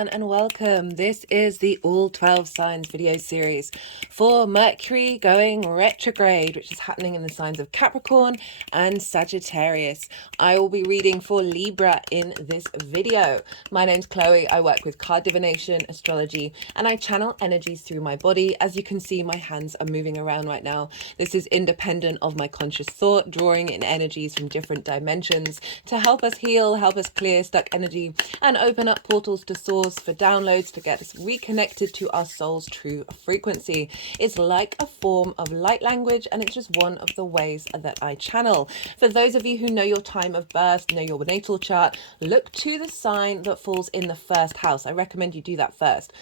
everyone and welcome. This is the All 12 Signs video series for Mercury going retrograde, which is happening in the signs of Capricorn and Sagittarius. I will be reading for Libra in this video. My name's Chloe. I work with card divination, astrology, and I channel energies through my body. As you can see, my hands are moving around right now. This is independent of my conscious thought, drawing in energies from different dimensions to help us heal, help us clear stuck energy, and open up portals to source for downloads to get us reconnected to our soul's true frequency. It's like a form of light language, and it's just one of the ways that I channel. For those of you who know your time of birth, know your natal chart, look to the sign that falls in the first house. I recommend you do that first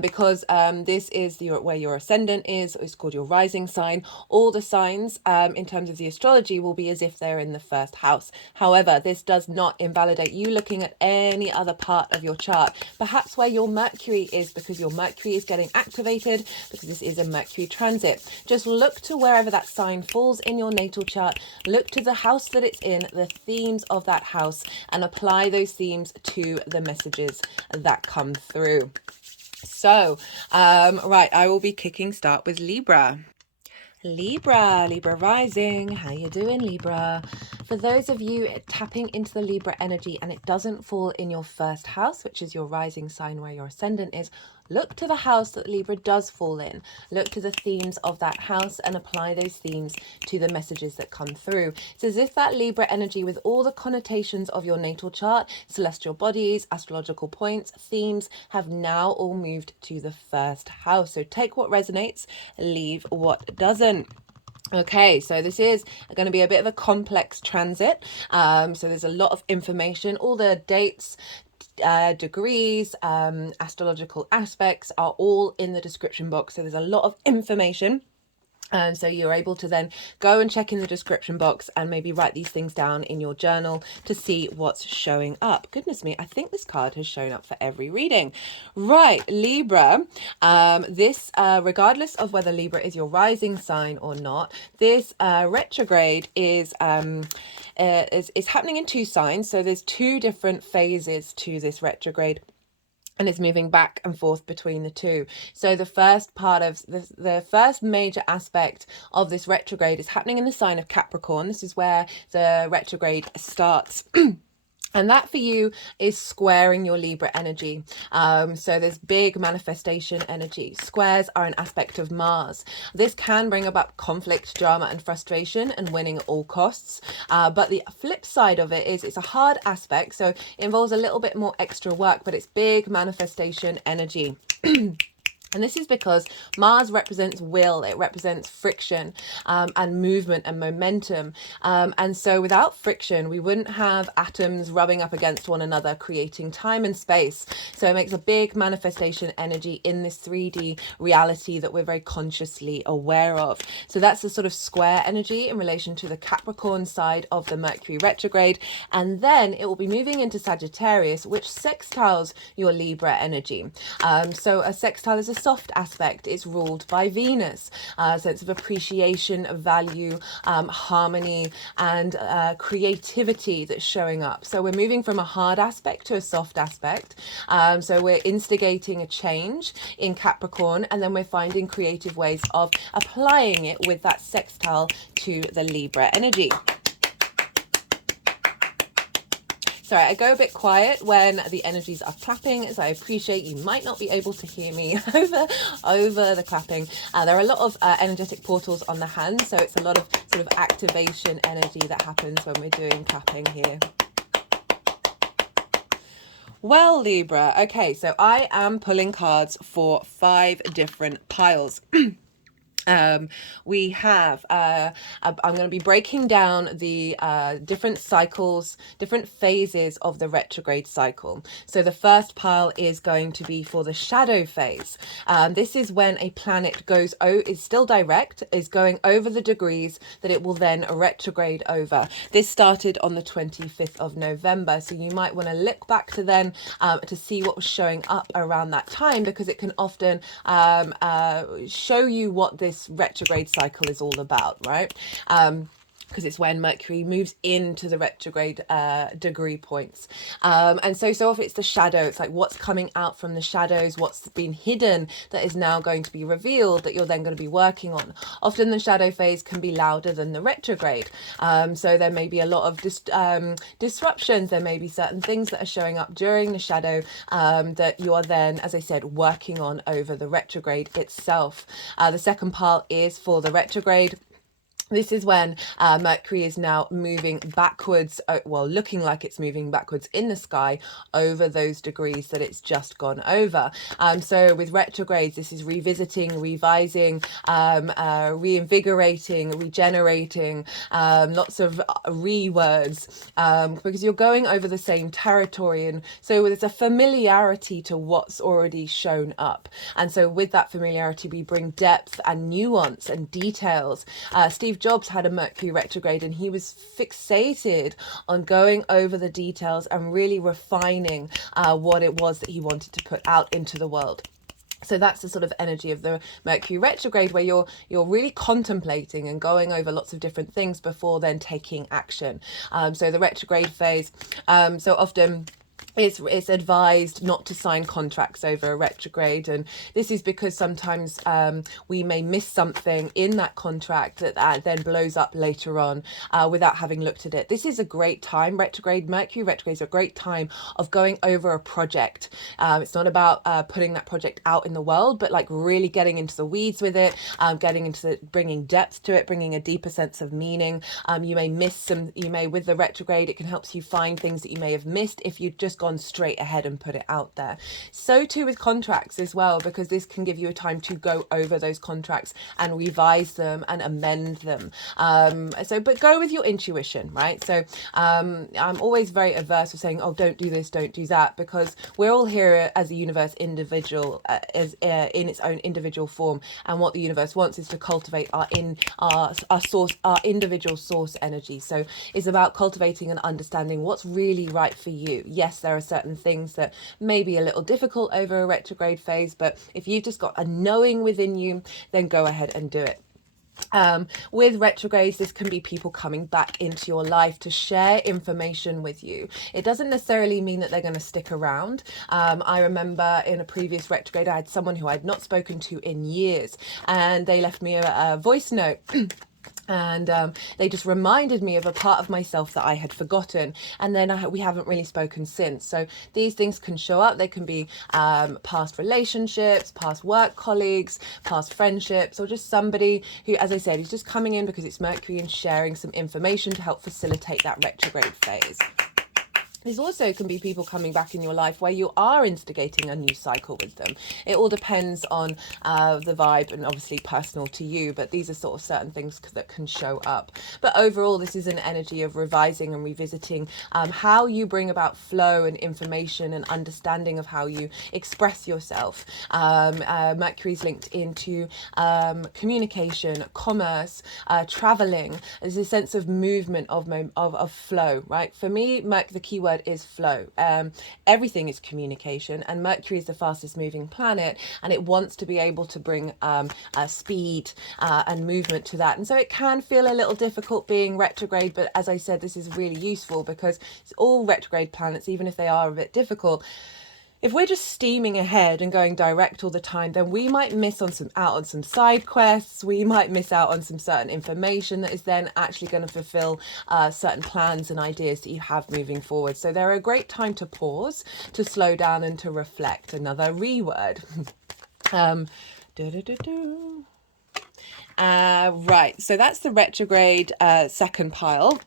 because this is where your ascendant is. It's called your rising sign. All the signs in terms of the astrology will be as if they're in the first house. However, this does not invalidate you looking at any other part of your chart, perhaps where your Mercury is, because your Mercury is getting activated because this is a Mercury transit. Just look to wherever that sign falls in your natal chart, look to the house that it's in, the themes of that house, and apply those themes to the messages that come through. So, right, I will be kicking start with Libra. Libra rising. How you doing, Libra? For those of you tapping into the Libra energy and it doesn't fall in your first house, which is your rising sign where your ascendant is, look to the house that Libra does fall in. Look to the themes of that house and apply those themes to the messages that come through. It's as if that Libra energy, with all the connotations of your natal chart, celestial bodies, astrological points, themes, have now all moved to the first house. So take what resonates, leave what doesn't. Okay, so this is going to be a bit of a complex transit. So there's a lot of information. All the dates, degrees, astrological aspects are all in the description box. So there's a lot of information. So you're able to then go and check in the description box and maybe write these things down in your journal to see what's showing up. Goodness me, I think this card has shown up for every reading. Right, Libra, regardless of whether Libra is your rising sign or not, this retrograde is happening in two signs. So there's two different phases to this retrograde, and it's moving back and forth between the two. So the first part of the first major aspect of this retrograde is happening in the sign of Capricorn. This is where the retrograde starts. And that for you is squaring your Libra energy. So there's big manifestation energy. Squares are an aspect of Mars. This can bring about conflict, drama, and frustration and winning at all costs. But the flip side of it is it's a hard aspect. So it involves a little bit more extra work, but it's big manifestation energy. And this is because Mars represents will, it represents friction and movement and momentum. And so without friction, we wouldn't have atoms rubbing up against one another, creating time and space. So it makes a big manifestation energy in this 3D reality that we're very consciously aware of. So that's the sort of square energy in relation to the Capricorn side of the Mercury retrograde. And then it will be moving into Sagittarius, which sextiles your Libra energy. So a sextile is a soft aspect. It's ruled by Venus, sense of appreciation, of value, harmony, and creativity that's showing up. So we're moving from a hard aspect to a soft aspect. So we're instigating a change in Capricorn, and then we're finding creative ways of applying it with that sextile to the Libra energy. Sorry, I go a bit quiet when the energies are clapping, as I appreciate you might not be able to hear me over the clapping. There are a lot of energetic portals on the hand, so it's a lot of sort of activation energy that happens when we're doing clapping here. Well, Libra, okay, so I am pulling cards for 5 different piles. We have I'm going to be breaking down the different cycles, different phases of the retrograde cycle. So the first pile is going to be for the shadow phase. This is when a planet is still direct, is going over the degrees that it will then retrograde over. This started on the 25th of November, so you might want to look back to then to see what was showing up around that time, because it can often show you what this retrograde cycle is all about, right? because it's when Mercury moves into the retrograde degree points. And so often it's the shadow. It's like what's coming out from the shadows, what's been hidden that is now going to be revealed that you're then going to be working on. Often the shadow phase can be louder than the retrograde. So there may be a lot of disruptions. There may be certain things that are showing up during the shadow that you are then, as I said, working on over the retrograde itself. The second part is for the retrograde. This is when Mercury is now moving backwards, well, looking like it's moving backwards in the sky over those degrees that it's just gone over. So with retrogrades, this is revisiting, revising, reinvigorating, regenerating, lots of re-words, because you're going over the same territory. And so there's a familiarity to what's already shown up. And so with that familiarity, we bring depth and nuance and details. Steve Jobs had a Mercury retrograde and he was fixated on going over the details and really refining what it was that he wanted to put out into the world. So that's the sort of energy of the Mercury retrograde, where you're really contemplating and going over lots of different things before then taking action. So the retrograde phase, so often it's advised not to sign contracts over a retrograde, and this is because sometimes we may miss something in that contract that then blows up later on without having looked at it. This is a great time. Mercury retrograde is a great time of going over a project. It's not about putting that project out in the world, but like really getting into the weeds with it, getting into bringing depth to it, bringing a deeper sense of meaning. You may miss some, with the retrograde, it can help you find things that you may have missed if you just gone straight ahead and put it out there. So too with contracts as well, because this can give you a time to go over those contracts and revise them and amend them. But go with your intuition, right? So I'm always very averse to saying, oh, don't do this, don't do that, because we're all here as a universe individual, in its own individual form, and what the universe wants is to cultivate our individual source energy. So it's about cultivating and understanding what's really right for you. Yes, there are certain things that may be a little difficult over a retrograde phase, but if you've just got a knowing within you, then go ahead and do it. With retrogrades, this can be people coming back into your life to share information with you. It doesn't necessarily mean that they're going to stick around. I remember in a previous retrograde, I had someone who I'd not spoken to in years, and they left me a voice note. And they just reminded me of a part of myself that I had forgotten, and then we haven't really spoken since. So these things can show up. They can be past relationships, past work colleagues, past friendships, or just somebody who, as I said, is just coming in because it's Mercury and sharing some information to help facilitate that retrograde phase. These also can be people coming back in your life where you are instigating a new cycle with them. It all depends on the vibe and obviously personal to you, but these are sort of certain things that can show up. But overall, this is an energy of revising and revisiting how you bring about flow and information and understanding of how you express yourself. Mercury's linked into communication, commerce, traveling. There's a sense of movement, of flow, right? For me, the key word is flow. Everything is communication, and Mercury is the fastest moving planet, and it wants to be able to bring speed and movement to that. And so it can feel a little difficult being retrograde, but as I said, this is really useful because it's all retrograde planets, even if they are a bit difficult. If we're just steaming ahead and going direct all the time, then we might miss out on some side quests. We might miss out on some certain information that is then actually going to fulfill certain plans and ideas that you have moving forward. So they're a great time to pause, to slow down, and to reflect. Another re-word. Right, so that's the retrograde second pile.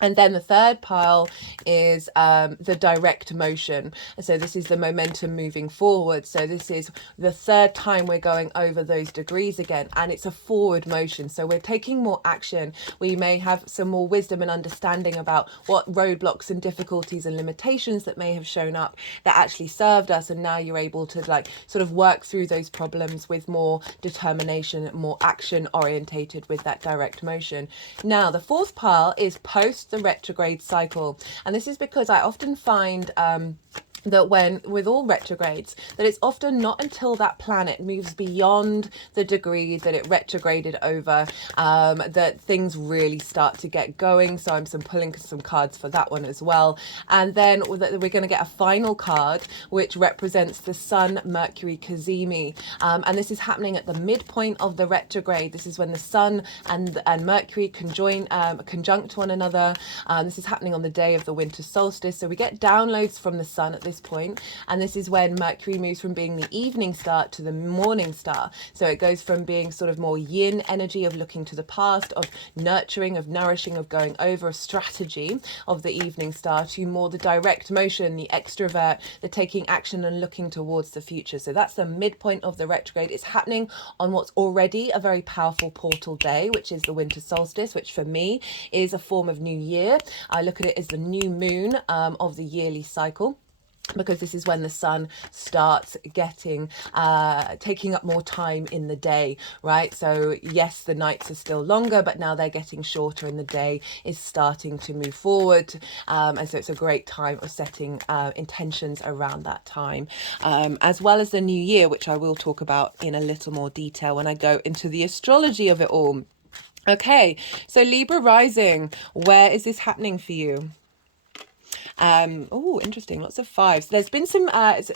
And then the third pile is the direct motion. So this is the momentum moving forward. So this is the third time we're going over those degrees again, and it's a forward motion. So we're taking more action. We may have some more wisdom and understanding about what roadblocks and difficulties and limitations that may have shown up that actually served us. And now you're able to sort of work through those problems with more determination, more action orientated with that direct motion. Now, the fourth pile is post the retrograde cycle, and this is because I often find that when with all retrogrades, that it's often not until that planet moves beyond the degree that it retrograded over, that things really start to get going. So I'm pulling some cards for that one as well. And then we're going to get a final card which represents the Sun Mercury Cazimi, and this is happening at the midpoint of the retrograde. This is when the Sun and Mercury conjunct one another. This is happening on the day of the winter solstice, so we get downloads from the Sun at this point, and this is when Mercury moves from being the evening star to the morning star. So it goes from being sort of more yin energy of looking to the past, of nurturing, of nourishing, of going over a strategy of the evening star, to more the direct motion, the extrovert, the taking action and looking towards the future. So that's the midpoint of the retrograde. It's happening on what's already a very powerful portal day, which is the winter solstice, which for me is a form of new year. I look at it as the new moon of the yearly cycle, because this is when the sun starts getting taking up more time in the day, right? So yes, the nights are still longer, but now they're getting shorter and the day is starting to move forward, and so it's a great time of setting intentions around that time, as well as the new year, which I will talk about in a little more detail when I go into the astrology of it all. Okay, so Libra rising, where is this happening for you? Oh, interesting, lots of fives. There's been some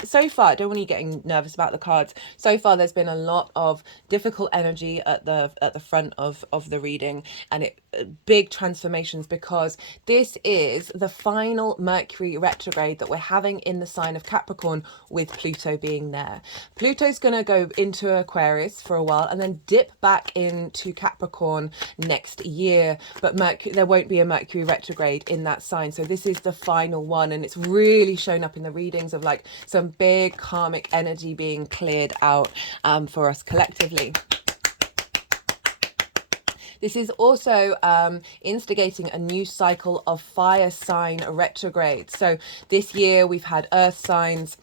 so far, I don't want you getting nervous about the cards. So far there's been a lot of difficult energy at the front of the reading, and big transformations, because this is the final Mercury retrograde that we're having in the sign of Capricorn, with Pluto being there. Pluto's going to go into Aquarius for a while and then dip back into Capricorn next year, but there won't be a Mercury retrograde in that sign. So this is the final one, and it's really shown up in the readings of like some big karmic energy being cleared out for us collectively. This is also instigating a new cycle of fire sign retrograde. So this year we've had earth signs.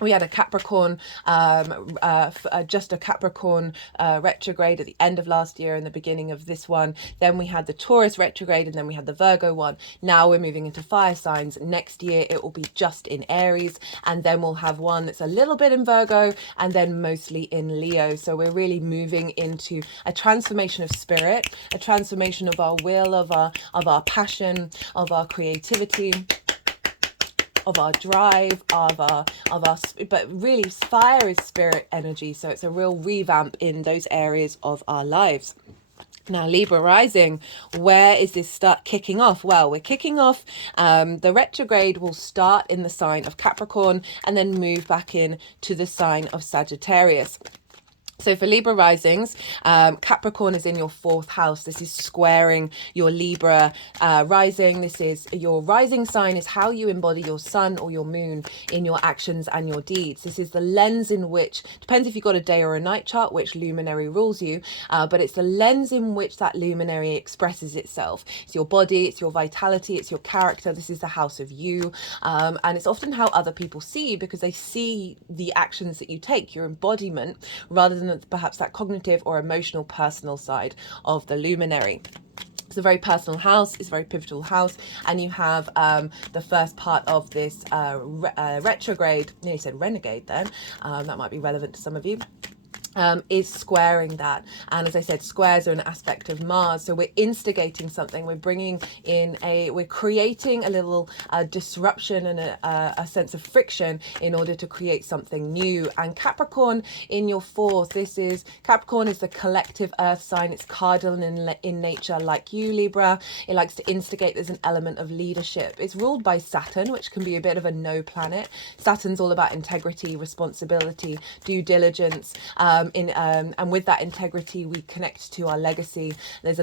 We had a Capricorn, just a Capricorn retrograde at the end of last year and the beginning of this one. Then we had the Taurus retrograde, and then we had the Virgo one. Now we're moving into fire signs. Next year it will be just in Aries, and then we'll have one that's a little bit in Virgo and then mostly in Leo. So we're really moving into a transformation of spirit, a transformation of our will, of our passion, of our creativity, of our drive, but really fire is spirit energy, so it's a real revamp in those areas of our lives. Now, Libra rising, where is this start kicking off? Well, we're kicking off, the retrograde will start in the sign of Capricorn and then move back in to the sign of Sagittarius. So for Libra risings, Capricorn is in your 4th house. This is squaring your Libra rising. This is your rising sign, is how you embody your sun or your moon in your actions and your deeds. This is the lens in which, depends if you've got a day or a night chart, which luminary rules you, but it's the lens in which that luminary expresses itself. It's your body, it's your vitality, it's your character. This is the house of you, and it's often how other people see you, because they see the actions that you take, your embodiment, rather than perhaps that cognitive or emotional personal side of the luminary. It's a very personal house, it's a very pivotal house, and you have the first part of this retrograde, nearly said renegade then, that might be relevant to some of you, is squaring that. And as I said, squares are an aspect of Mars, so we're instigating something, we're bringing in we're creating a little disruption and a sense of friction in order to create something new. And Capricorn in your 4th, Capricorn is the collective earth sign. It's cardinal in nature, like you, Libra. It likes to instigate. There's an element of leadership. It's ruled by Saturn, which can be a bit of a no planet. Saturn's all about integrity, responsibility, due diligence, and with that integrity we connect to our legacy. There's a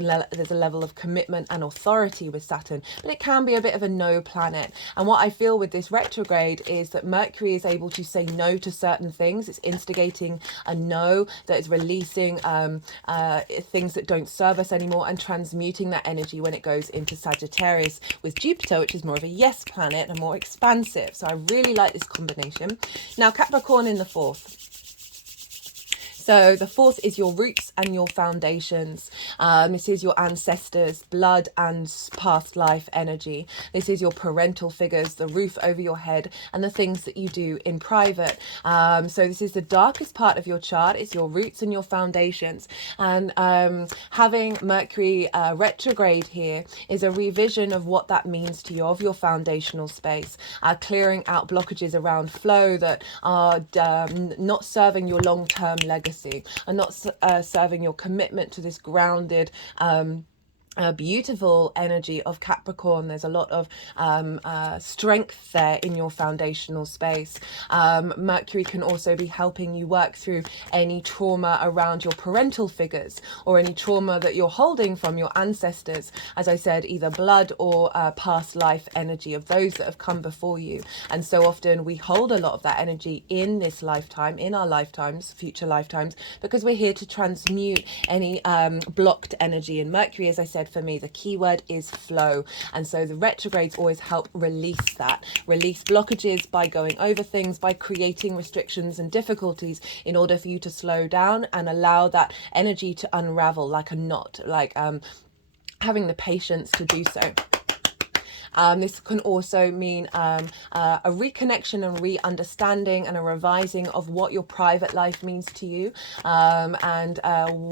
level of commitment and authority with Saturn, but it can be a bit of a no planet. And what I feel with this retrograde is that Mercury is able to say no to certain things. It's instigating a no, that is releasing things that don't serve us anymore, and transmuting that energy when it goes into Sagittarius with Jupiter, which is more of a yes planet and more expansive. So I really like this combination. Now, Capricorn in the 4th. So the fourth is your roots and your foundations. This is your ancestors, blood and past life energy. This is your parental figures, the roof over your head, and the things that you do in private. So this is the darkest part of your chart. It's your roots and your foundations. And having Mercury retrograde here is a revision of what that means to you, of your foundational space, clearing out blockages around flow that are not serving your long-term legacy, and not serving your commitment to this grounded beautiful energy of Capricorn. There's a lot of strength there in your foundational space. Mercury can also be helping you work through any trauma around your parental figures, or any trauma that you're holding from your ancestors. As I said, either blood or past life energy of those that have come before you. And so often we hold a lot of that energy in this lifetime, in our lifetimes, future lifetimes, because we're here to transmute any blocked energy. And Mercury, as I said, for me, the key word is flow. And so the retrogrades always help release that, release blockages by going over things, by creating restrictions and difficulties in order for you to slow down and allow that energy to unravel like a knot, like having the patience to do so. This can also mean a reconnection and re-understanding and a revising of what your private life means to you, and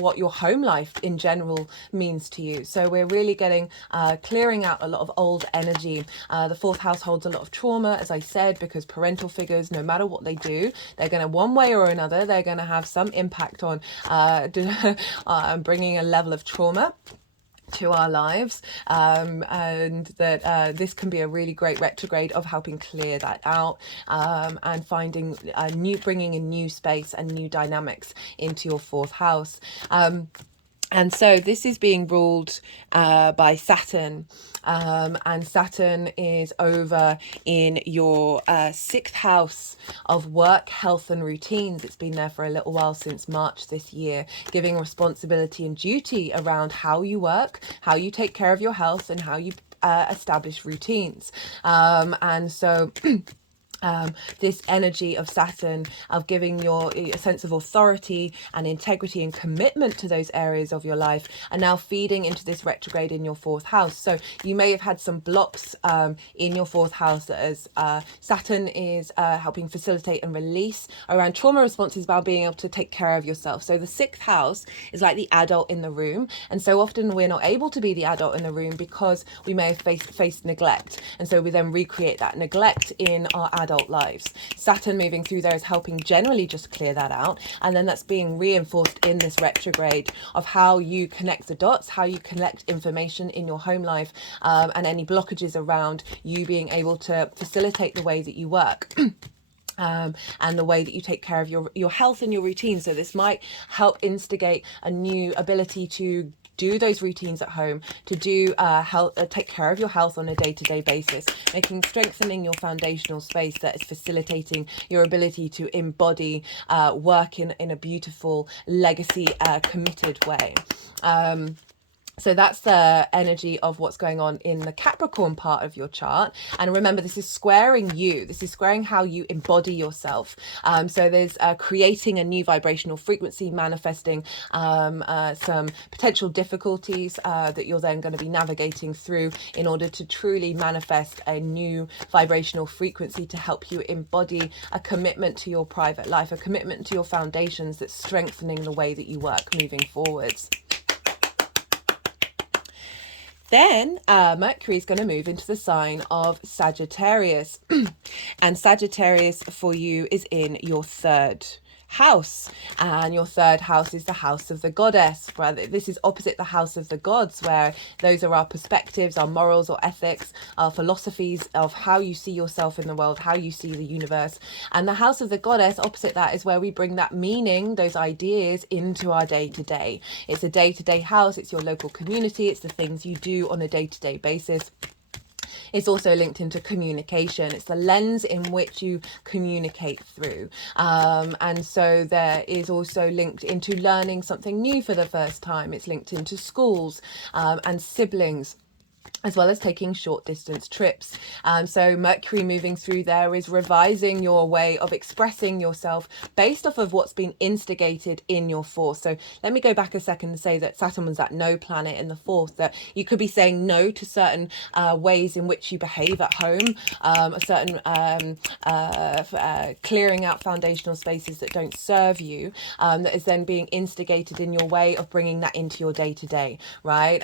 what your home life in general means to you. So we're really getting clearing out a lot of old energy. The fourth house holds a lot of trauma, as I said, because parental figures, no matter what they do, they're going to, one way or another, they're going to have some impact on bringing a level of trauma to our lives, and that this can be a really great retrograde of helping clear that out, and finding bringing in new space and new dynamics into your fourth house. And so this is being ruled by Saturn, and Saturn is over in your sixth house of work, health and routines. It's been there for a little while, since March this year, giving responsibility and duty around how you work, how you take care of your health, and how you establish routines. And so this energy of Saturn, of giving your a sense of authority and integrity and commitment to those areas of your life, are now feeding into this retrograde in your fourth house. So you may have had some blocks in your fourth house, as Saturn is helping facilitate and release around trauma responses about being able to take care of yourself. So the sixth house is like the adult in the room, and so often we're not able to be the adult in the room because we may have faced neglect, and so we then recreate that neglect in our adult lives. Saturn moving through there is helping generally just clear that out, and then that's being reinforced in this retrograde of how you connect the dots, how you collect information in your home life, and any blockages around you being able to facilitate the way that you work. And the way that you take care of your health and your routine. So this might help instigate a new ability to do those routines at home, to do take care of your health on a day-to-day basis, strengthening your foundational space that is facilitating your ability to embody work in a beautiful legacy committed way. So that's the energy of what's going on in the Capricorn part of your chart. And remember, this is squaring you. This is squaring how you embody yourself. So there's creating a new vibrational frequency, manifesting some potential difficulties that you're then going to be navigating through in order to truly manifest a new vibrational frequency to help you embody a commitment to your private life, a commitment to your foundations that's strengthening the way that you work moving forwards. Then Mercury is going to move into the sign of Sagittarius. And Sagittarius for you is in your third house, and your third house is the house of the goddess. This is opposite the house of the gods, where those are our perspectives, our morals or ethics, our philosophies of how you see yourself in the world, how you see the universe. And the house of the goddess, opposite that, is where we bring that meaning, those ideas, into our day-to-day. It's a day-to-day house, it's your local community, it's the things you do on a day-to-day basis. It's also linked into communication. It's the lens in which you communicate through. And so there is also linked into learning something new for the first time. It's linked into schools and siblings. as well as taking short distance trips. So Mercury moving through there is revising your way of expressing yourself based off of what's been instigated in your fourth. So let me go back a second and say that Saturn was that no planet in the fourth, that you could be saying no to certain ways in which you behave at home, a certain clearing out foundational spaces that don't serve you, that is then being instigated in your way of bringing that into your day-to-day, right?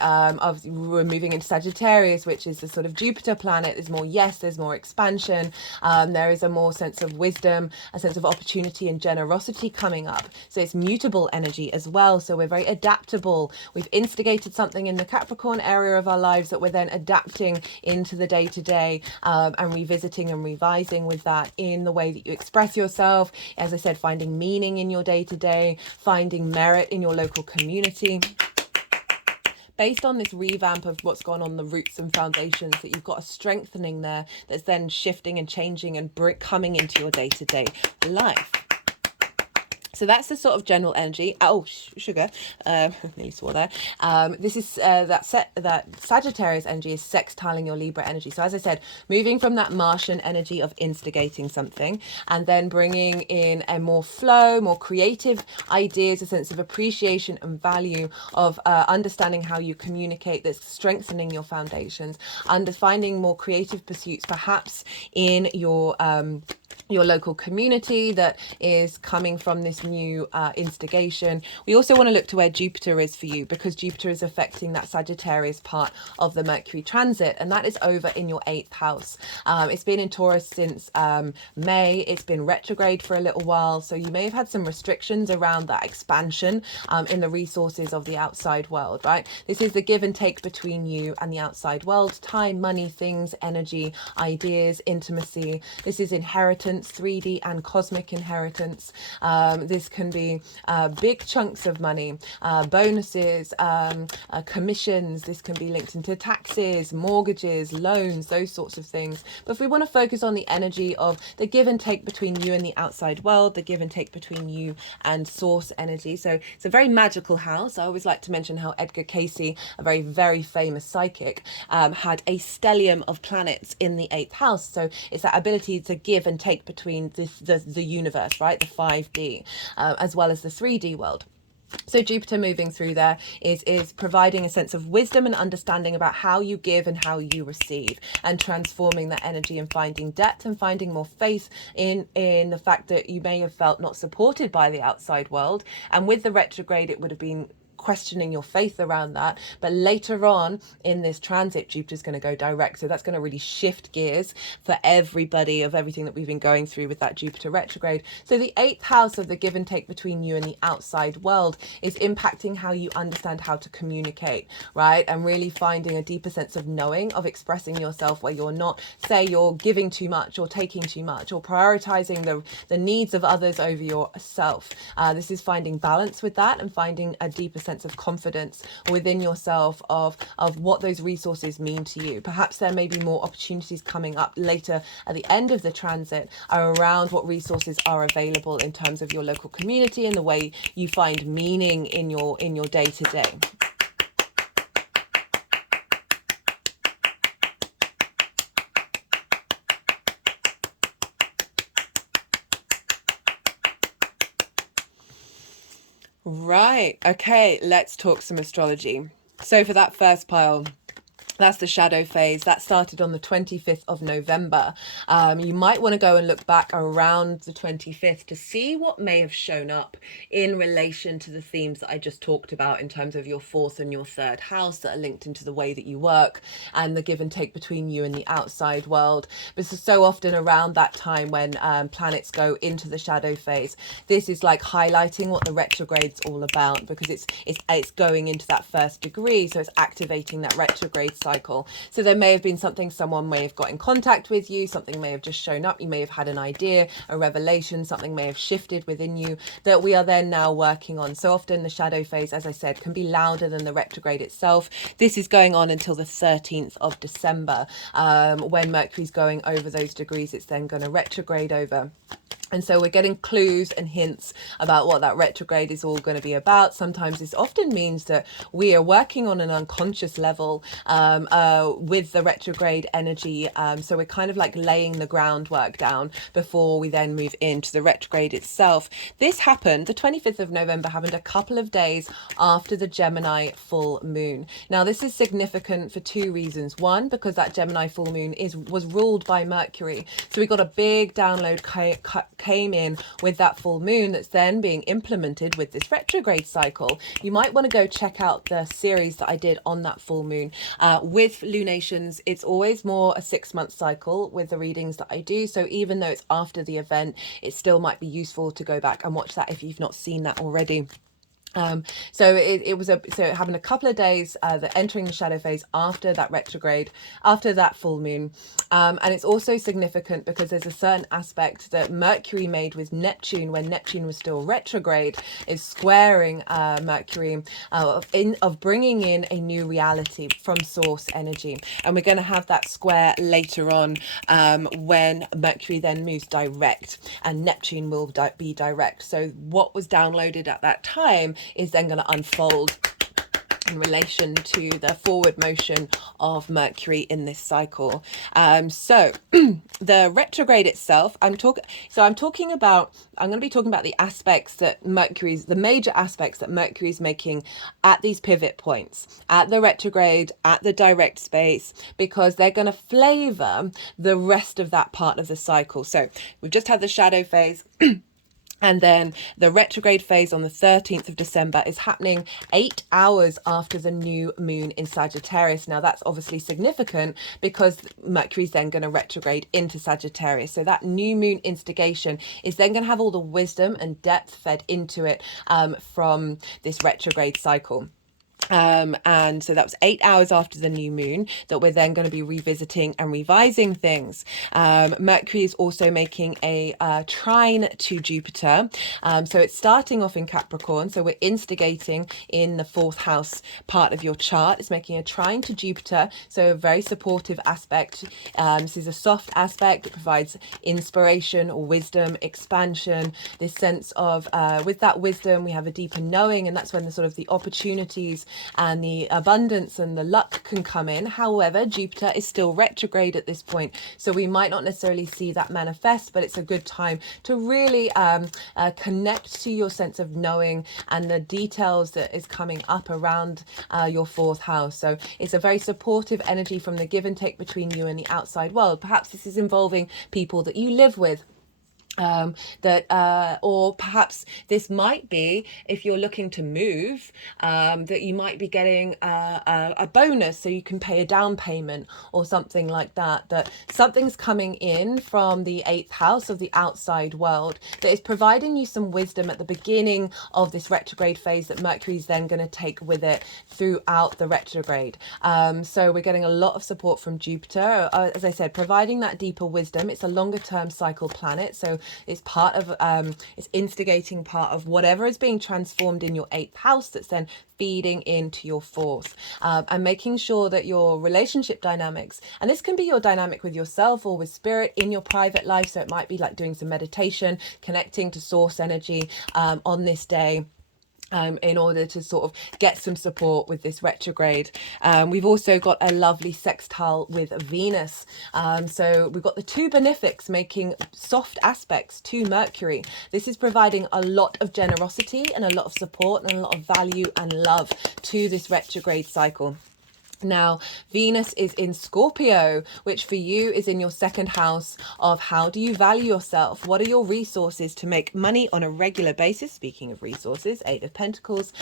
We're moving into Sagittarius, which is the sort of Jupiter planet. There's more yes, there's more expansion. There is a more sense of wisdom, a sense of opportunity and generosity coming up. So it's mutable energy as well. So we're very adaptable. We've instigated something in the Capricorn area of our lives that we're then adapting into the day-to-day, and revisiting and revising with that in the way that you express yourself. As I said, finding meaning in your day-to-day, finding merit in your local community. Based on this revamp of what's gone on the roots and foundations, that you've got a strengthening there that's then shifting and changing and coming into your day-to-day life. So that's the sort of general energy. Oh, sugar. Nearly swore there. This is that Sagittarius energy is sextiling your Libra energy. So as I said, moving from that Martian energy of instigating something and then bringing in a more flow, more creative ideas, a sense of appreciation and value of understanding how you communicate, that's strengthening your foundations, finding more creative pursuits, perhaps in your local community that is coming from this new instigation. We also want to look to where Jupiter is for you, because Jupiter is affecting that Sagittarius part of the Mercury transit, and that is over in your 8th house. It's been in Taurus since May. It's been retrograde for a little while, so you may have had some restrictions around that expansion in the resources of the outside world, right? This is the give and take between you and the outside world: time, money, things, energy, ideas, intimacy. This is inheritance, 3D and cosmic inheritance. This can be big chunks of money, bonuses, commissions. This can be linked into taxes, mortgages, loans, those sorts of things. But if we want to focus on the energy of the give and take between you and the outside world, the give and take between you and source energy. So it's a very magical house. I always like to mention how Edgar Cayce, a very, very famous psychic, had a stellium of planets in the 8th house. So it's that ability to give and take between the universe, right? The 5D, as well as the 3D world. So Jupiter moving through there is providing a sense of wisdom and understanding about how you give and how you receive, and transforming that energy and finding depth and finding more faith in the fact that you may have felt not supported by the outside world. And with the retrograde, it would have been questioning your faith around that. But later on in this transit, Jupiter's going to go direct. So that's going to really shift gears for everybody of everything that we've been going through with that Jupiter retrograde. So the 8th house of the give and take between you and the outside world is impacting how you understand how to communicate, right? And really finding a deeper sense of knowing, of expressing yourself, where you're not, say, you're giving too much or taking too much, or prioritizing the needs of others over yourself. This is finding balance with that and finding a deeper sense of confidence within yourself of what those resources mean to you. Perhaps there may be more opportunities coming up later at the end of the transit around what resources are available in terms of your local community and the way you find meaning in your day-to-day. Right, okay, let's talk some astrology. So for that first pile, that's the shadow phase. That started on the 25th of November. You might want to go and look back around the 25th to see what may have shown up in relation to the themes that I just talked about in terms of your 4th and your 3rd house that are linked into the way that you work and the give and take between you and the outside world. But so often around that time when planets go into the shadow phase, this is like highlighting what the retrograde's all about, because it's going into that 1st degree, so it's activating that retrograde cycle. So there may have been something, someone may have got in contact with you, something may have just shown up, you may have had an idea, a revelation, something may have shifted within you that we are then now working on. So often the shadow phase, as I said, can be louder than the retrograde itself. This is going on until the 13th of December, when Mercury's going over those degrees. It's then going to retrograde over. And so we're getting clues and hints about what that retrograde is all going to be about. Sometimes this often means that we are working on an unconscious level with the retrograde energy. So we're kind of like laying the groundwork down before we then move into the retrograde itself. This happened, the 25th of November happened a couple of days after the Gemini full moon. Now this is significant for two reasons. One, because that Gemini full moon was ruled by Mercury. So we got a big download came in with that full moon that's then being implemented with this retrograde cycle. You might want to go check out the series that I did on that full moon. With lunations, it's always more a 6-month cycle with the readings that I do. So even though it's after the event, it still might be useful to go back and watch that if you've not seen that already. So it happened a couple of days, the entering the shadow phase after that retrograde, after that full moon. And it's also significant because there's a certain aspect that Mercury made with Neptune when Neptune was still retrograde, is squaring Mercury, of bringing in a new reality from source energy. And we're going to have that square later on when Mercury then moves direct and Neptune will be direct. So what was downloaded at that time is then going to unfold in relation to the forward motion of Mercury in this cycle. So the retrograde itself, I'm going to be talking about the aspects that the major aspects that Mercury is making at these pivot points, at the retrograde, at the direct space, because they're going to flavor the rest of that part of the cycle. So we've just had the shadow phase. And then the retrograde phase on the 13th of December is happening 8 hours after the new moon in Sagittarius. Now, that's obviously significant because Mercury's then going to retrograde into Sagittarius. So that new moon instigation is then going to have all the wisdom and depth fed into it from this retrograde cycle. And so that was 8 hours after the new moon that we're then going to be revisiting and revising things. Mercury is also making a trine to Jupiter. So it's starting off in Capricorn. So we're instigating in the 4th house part of your chart. It's making a trine to Jupiter. So a very supportive aspect. This is a soft aspect. It provides inspiration, wisdom, expansion, this sense of, with that wisdom, we have a deeper knowing, and that's when the sort of the opportunities and the abundance and the luck can come in. However, Jupiter is still retrograde at this point, so we might not necessarily see that manifest, but it's a good time to really connect to your sense of knowing and the details that is coming up around your 4th house. So it's a very supportive energy from the give and take between you and the outside world. Perhaps this is involving people that you live with, or perhaps this might be if you're looking to move, that you might be getting a bonus so you can pay a down payment or something like that, that something's coming in from the 8th house of the outside world that is providing you some wisdom at the beginning of this retrograde phase that Mercury's then going to take with it throughout the retrograde. So we're getting a lot of support from Jupiter, as I said, providing that deeper wisdom. It's a longer term cycle planet, so it's part of it's instigating part of whatever is being transformed in your 8th house that's then feeding into your 4th, and making sure that your relationship dynamics, and this can be your dynamic with yourself or with spirit in your private life, so it might be like doing some meditation, connecting to source energy on this day, in order to sort of get some support with this retrograde. We've also got a lovely sextile with Venus. So we've got the two benefics making soft aspects to Mercury. This is providing a lot of generosity and a lot of support and a lot of value and love to this retrograde cycle. Now, Venus is in Scorpio, which for you is in your 2nd house of how do you value yourself? What are your resources to make money on a regular basis? Speaking of resources, 8 of Pentacles.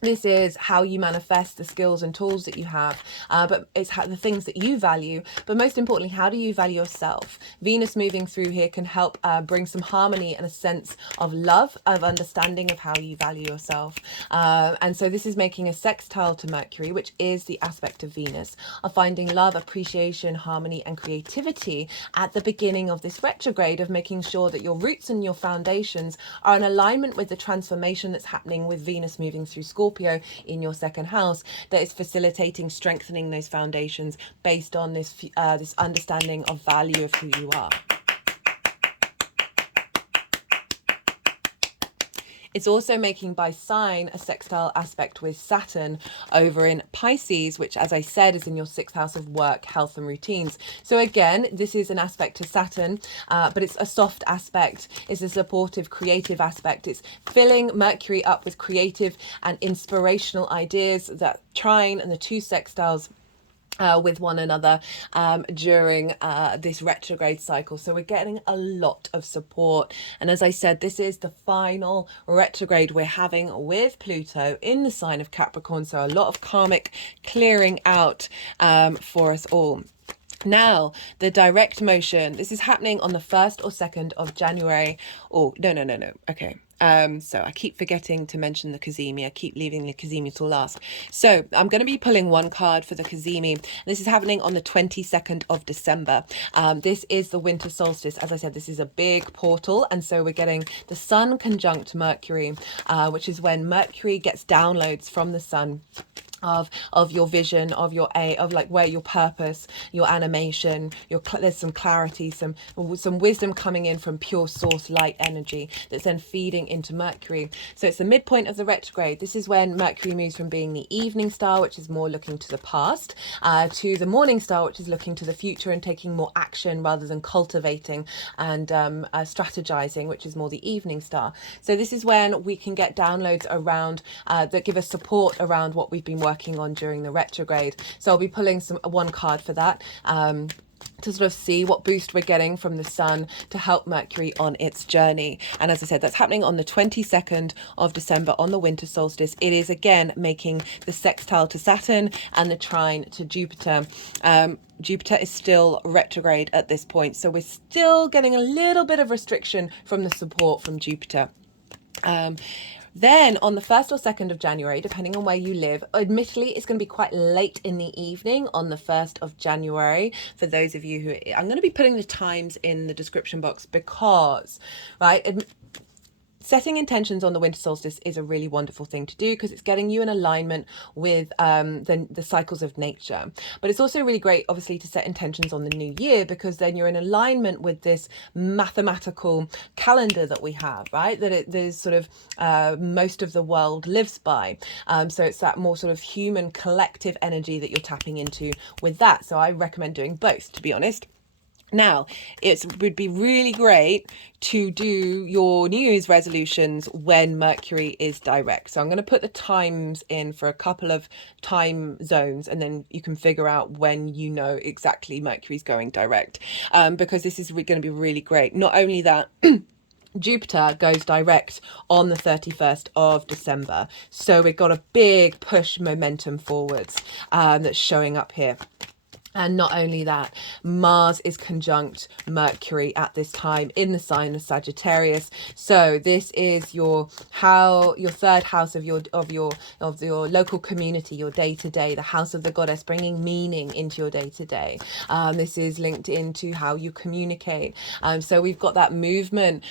This is how you manifest the skills and tools that you have, but it's how the things that you value, but most importantly, how do you value yourself? Venus moving through here can help bring some harmony and a sense of love, of understanding of how you value yourself. And so this is making a sextile to Mercury, which is the aspect of Venus, of finding love, appreciation, harmony, and creativity at the beginning of this retrograde, of making sure that your roots and your foundations are in alignment with the transformation that's happening with Venus moving through Scorpio in your 2nd house, that is facilitating strengthening those foundations based on this this understanding of value of who you are. It's also making by sign a sextile aspect with Saturn over in Pisces, which, as I said, is in your sixth house of work, health and routines. So again, this is an aspect to Saturn, but it's a soft aspect. It's a supportive, creative aspect. It's filling Mercury up with creative and inspirational ideas, that trine and the two sextiles with one another during this retrograde cycle. So we're getting a lot of support. And as I said, this is the final retrograde we're having with Pluto in the sign of Capricorn. So a lot of karmic clearing out for us all. Now, the direct motion, this is happening on the 1st or 2nd of January. Oh, no. Okay. So I keep forgetting to mention the Cazimi. I keep leaving the Cazimi till last. So I'm going to be pulling one card for the Cazimi. This is happening on the 22nd of December. This is the winter solstice. As I said, this is a big portal. And so we're getting the sun conjunct Mercury, which is when Mercury gets downloads from the sun of your vision, of like where your purpose, your animation, there's some clarity, some wisdom coming in from pure source light energy that's then feeding into Mercury. So it's the midpoint of the retrograde. This is when Mercury moves from being the evening star, which is more looking to the past, to the morning star, which is looking to the future and taking more action rather than cultivating and strategizing, which is more the evening star. So this is when we can get downloads around that give us support around what we've been working on during the retrograde. So I'll be pulling one card for that to sort of see what boost we're getting from the sun to help Mercury on its journey. And as I said, that's happening on the 22nd of December on the winter solstice. It is again making the sextile to Saturn and the trine to Jupiter. Jupiter is still retrograde at this point, so we're still getting a little bit of restriction from the support from Jupiter. Then on the 1st or 2nd of January, depending on where you live, admittedly, it's going to be quite late in the evening on the 1st of January. For those of you who, I'm going to be putting the times in the description box because, right, setting intentions on the winter solstice is a really wonderful thing to do because it's getting you in alignment with the cycles of nature. But it's also really great, obviously, to set intentions on the new year because then you're in alignment with this mathematical calendar that we have, right? There's sort of most of the world lives by. So it's that more sort of human collective energy that you're tapping into with that. So I recommend doing both, to be honest. Now, it would be really great to do your New Year's resolutions when Mercury is direct. So I'm going to put the times in for a couple of time zones and then you can figure out when you know exactly Mercury's going direct, because this is going to be really great. Not only that, Jupiter goes direct on the 31st of December. So we've got a big push momentum forwards that's showing up here. And not only that, Mars is conjunct Mercury at this time in the sign of Sagittarius. So this is your third house of your local community, your day to day, the house of the goddess, bringing meaning into your day to day. This is linked into how you communicate. So we've got that movement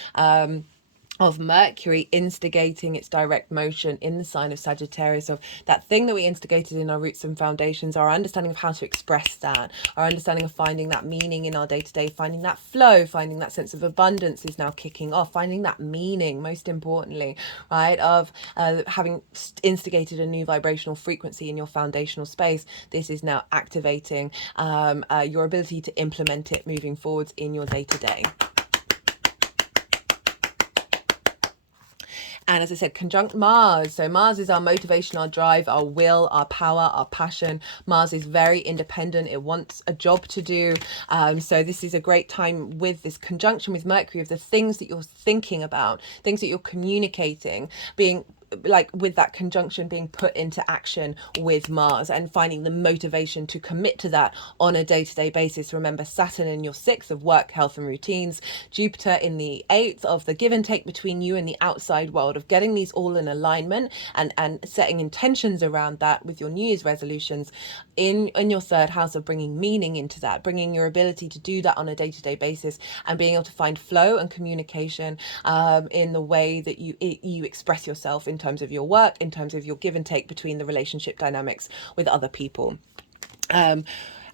of Mercury instigating its direct motion in the sign of Sagittarius, of that thing that we instigated in our roots and foundations, our understanding of how to express that, our understanding of finding that meaning in our day-to-day, finding that flow, finding that sense of abundance is now kicking off, finding that meaning, most importantly, right, of having instigated a new vibrational frequency in your foundational space. This is now activating your ability to implement it moving forwards in your day-to-day. And as I said, conjunct Mars. So Mars is our motivation, our drive, our will, our power, our passion. Mars is very independent. It wants a job to do. So this is a great time with this conjunction with Mercury of the things that you're thinking about, things that you're communicating, being like with that conjunction being put into action with Mars and finding the motivation to commit to that on a day-to-day basis. Remember, Saturn in your 6th of work, health and routines, Jupiter in the 8th of the give and take between you and the outside world, of getting these all in alignment and setting intentions around that with your New Year's resolutions in your 3rd house, of bringing meaning into that, bringing your ability to do that on a day-to-day basis and being able to find flow and communication in the way that you express yourself in terms of your work, in terms of your give and take between the relationship dynamics with other people.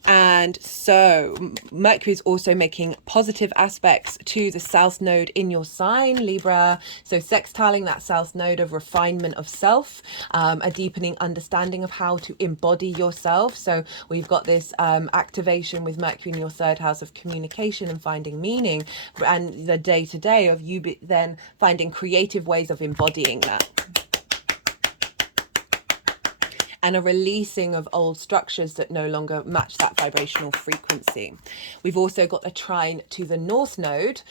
And so Mercury is also making positive aspects to the South Node in your sign, Libra. So sextiling that South Node of refinement of self, a deepening understanding of how to embody yourself. So we've got this activation with Mercury in your third house of communication and finding meaning, and the day-to-day of you then finding creative ways of embodying that. And a releasing of old structures that no longer match that vibrational frequency. We've also got a trine to the North Node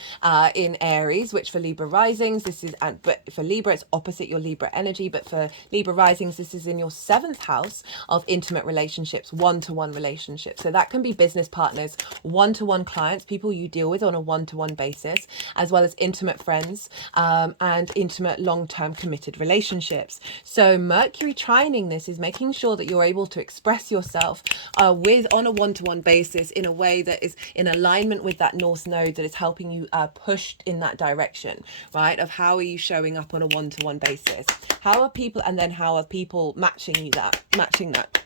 in Aries, which for Libra risings, this is, but for Libra, it's opposite your Libra energy, but for Libra risings, this is in your 7th house of intimate relationships, one-to-one relationships. So that can be business partners, one-to-one clients, people you deal with on a one-to-one basis, as well as intimate friends and intimate long-term committed relationships. So Mercury trining this is making sure that you're able to express yourself on a one-to-one basis in a way that is in alignment with that North Node, that is helping you push in that direction, right? Of how are you showing up on a one-to-one basis? How are people, and then how are people matching that?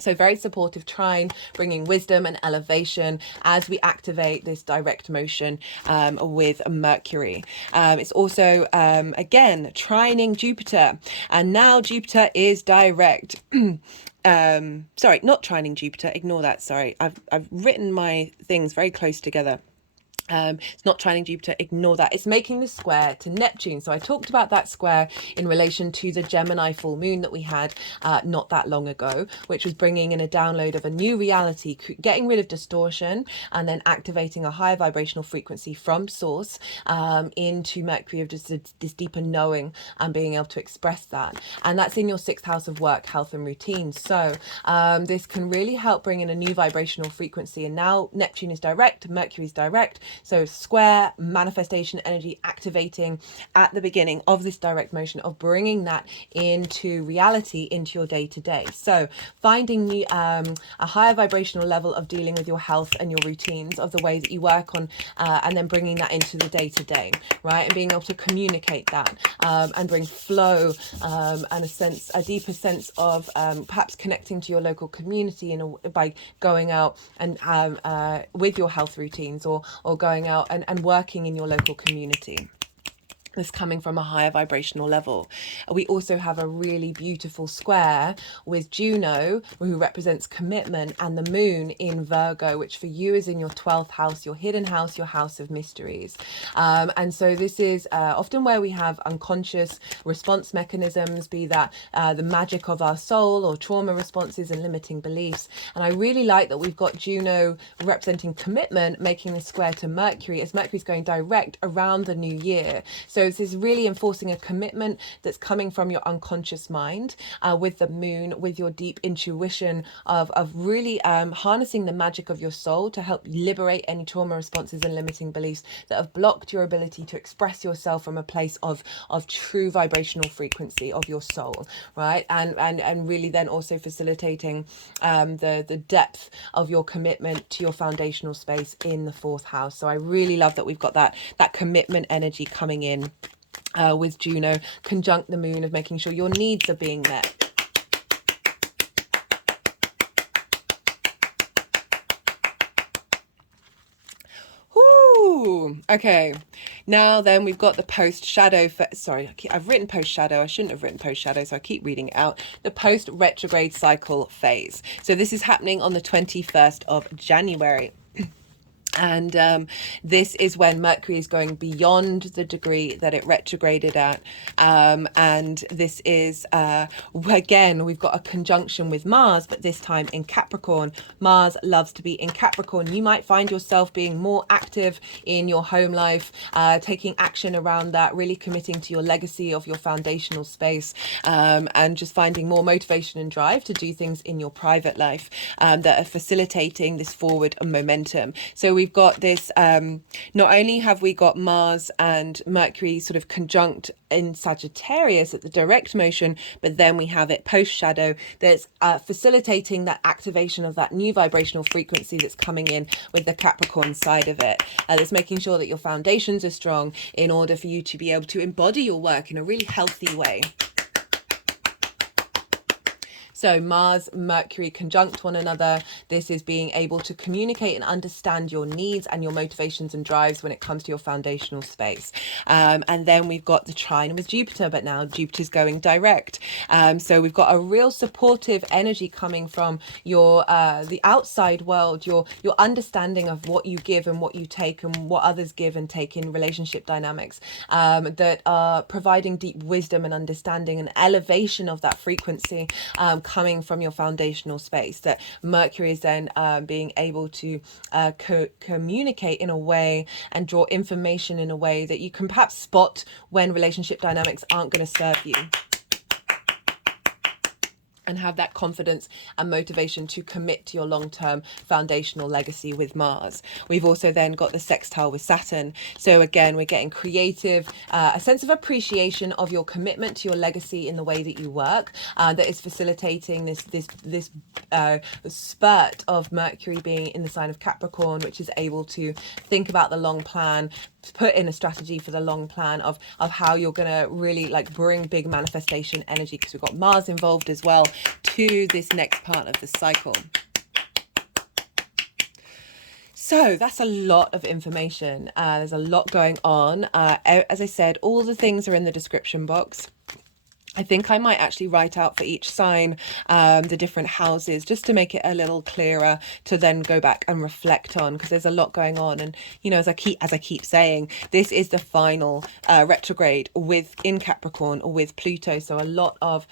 So very supportive trine, bringing wisdom and elevation as we activate this direct motion with Mercury. It's also, again, trining Jupiter. And now Jupiter is direct. Sorry, not trining Jupiter. Ignore that. Sorry. I've written my things very close together. It's not trining Jupiter, ignore that. It's making the square to Neptune. So I talked about that square in relation to the Gemini full moon that we had not that long ago, which was bringing in a download of a new reality, getting rid of distortion, and then activating a higher vibrational frequency from source into Mercury of just this deeper knowing and being able to express that. And that's in your 6th house of work, health and routine. So this can really help bring in a new vibrational frequency. And now Neptune is direct, Mercury is direct. So square manifestation energy activating at the beginning of this direct motion of bringing that into reality, into your day to day. So finding a higher vibrational level of dealing with your health and your routines, of the ways that you work on, and then bringing that into the day to day, right? And being able to communicate that and bring flow and a deeper sense of perhaps connecting to your local community by going out and with your health routines or going out and working in your local community. This coming from a higher vibrational level. We also have a really beautiful square with Juno, who represents commitment, and the moon in Virgo, which for you is in your 12th house, your hidden house, your house of mysteries. And so this is often where we have unconscious response mechanisms, be that the magic of our soul or trauma responses and limiting beliefs. And I really like that we've got Juno representing commitment, making the square to Mercury, as Mercury's going direct around the new year. So this is really enforcing a commitment that's coming from your unconscious mind with the moon, with your deep intuition of really harnessing the magic of your soul to help liberate any trauma responses and limiting beliefs that have blocked your ability to express yourself from a place of true vibrational frequency of your soul, right? And really then also facilitating the depth of your commitment to your foundational space in the 4th house. So I really love that we've got that commitment energy coming in with Juno conjunct the moon, of making sure your needs are being met. Okay, now then we've got the post shadow I've written post shadow, I shouldn't have written post shadow, so I keep reading it out. The post retrograde cycle phase. So this is happening on the 21st of January. And this is when Mercury is going beyond the degree that it retrograded at. And this is, again, we've got a conjunction with Mars, but this time in Capricorn. Mars loves to be in Capricorn. You might find yourself being more active in your home life, taking action around that, really committing to your legacy of your foundational space, and just finding more motivation and drive to do things in your private life that are facilitating this forward momentum. So we've got this, not only have we got Mars and Mercury sort of conjunct in Sagittarius at the direct motion, but then we have it post shadow that's facilitating that activation of that new vibrational frequency that's coming in with the Capricorn side of it. That's making sure that your foundations are strong in order for you to be able to embody your work in a really healthy way. So Mars, Mercury conjunct one another. This is being able to communicate and understand your needs and your motivations and drives when it comes to your foundational space. And then we've got the trine with Jupiter, but now Jupiter's going direct. So we've got a real supportive energy coming from your the outside world, your understanding of what you give and what you take and what others give and take in relationship dynamics, that are providing deep wisdom and understanding and elevation of that frequency, coming from your foundational space, that Mercury is then being able to communicate in a way and draw information in a way that you can perhaps spot when relationship dynamics aren't going to serve you, and have that confidence and motivation to commit to your long-term foundational legacy with Mars. We've also then got the sextile with Saturn. So again, we're getting creative, a sense of appreciation of your commitment to your legacy in the way that you work, that is facilitating this spurt of Mercury being in the sign of Capricorn, which is able to think about the long plan, put in a strategy for the long plan of how you're going to really like bring big manifestation energy, because we've got Mars involved as well to this next part of the cycle. So that's a lot of information. There's a lot going on. As I said, all the things are in the description box. I think I might actually write out for each sign the different houses, just to make it a little clearer to then go back and reflect on, because there's a lot going on. And you know, as I keep saying, this is the final retrograde in Capricorn with Pluto, so a lot of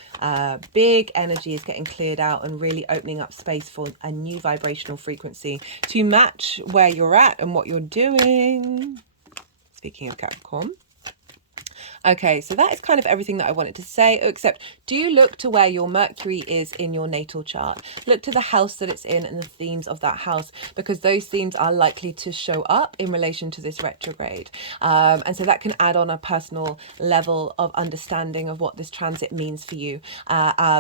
big energy is getting cleared out and really opening up space for a new vibrational frequency to match where you're at and what you're doing. Speaking of Capricorn. Okay, so that is kind of everything that I wanted to say, except do look to where your Mercury is in your natal chart. Look to the house that it's in and the themes of that house, because those themes are likely to show up in relation to this retrograde. And so that can add on a personal level of understanding of what this transit means for you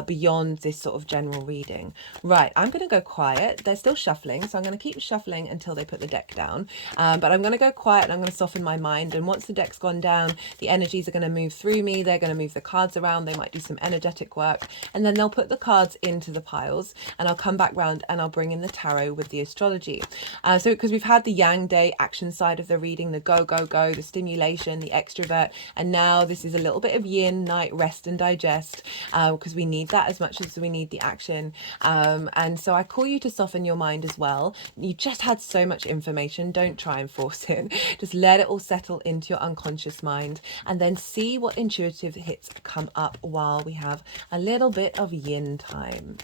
beyond this sort of general reading. Right, I'm going to go quiet. They're still shuffling, so I'm going to keep shuffling until they put the deck down. But I'm going to go quiet and I'm going to soften my mind. And once the deck's gone down, the energies are going to move through me. They're going to move the cards around. They might do some energetic work, and then they'll put the cards into the piles, and I'll come back round and I'll bring in the tarot with the astrology. So because we've had the yang day action side of the reading, the go, the stimulation, the extrovert, and now this is a little bit of yin, night, rest and digest, because we need that as much as we need the action. And so I call you to soften your mind as well. You just had so much information. Don't try and force it. Just let it all settle into your unconscious mind, and then see what intuitive hits come up while we have a little bit of yin time.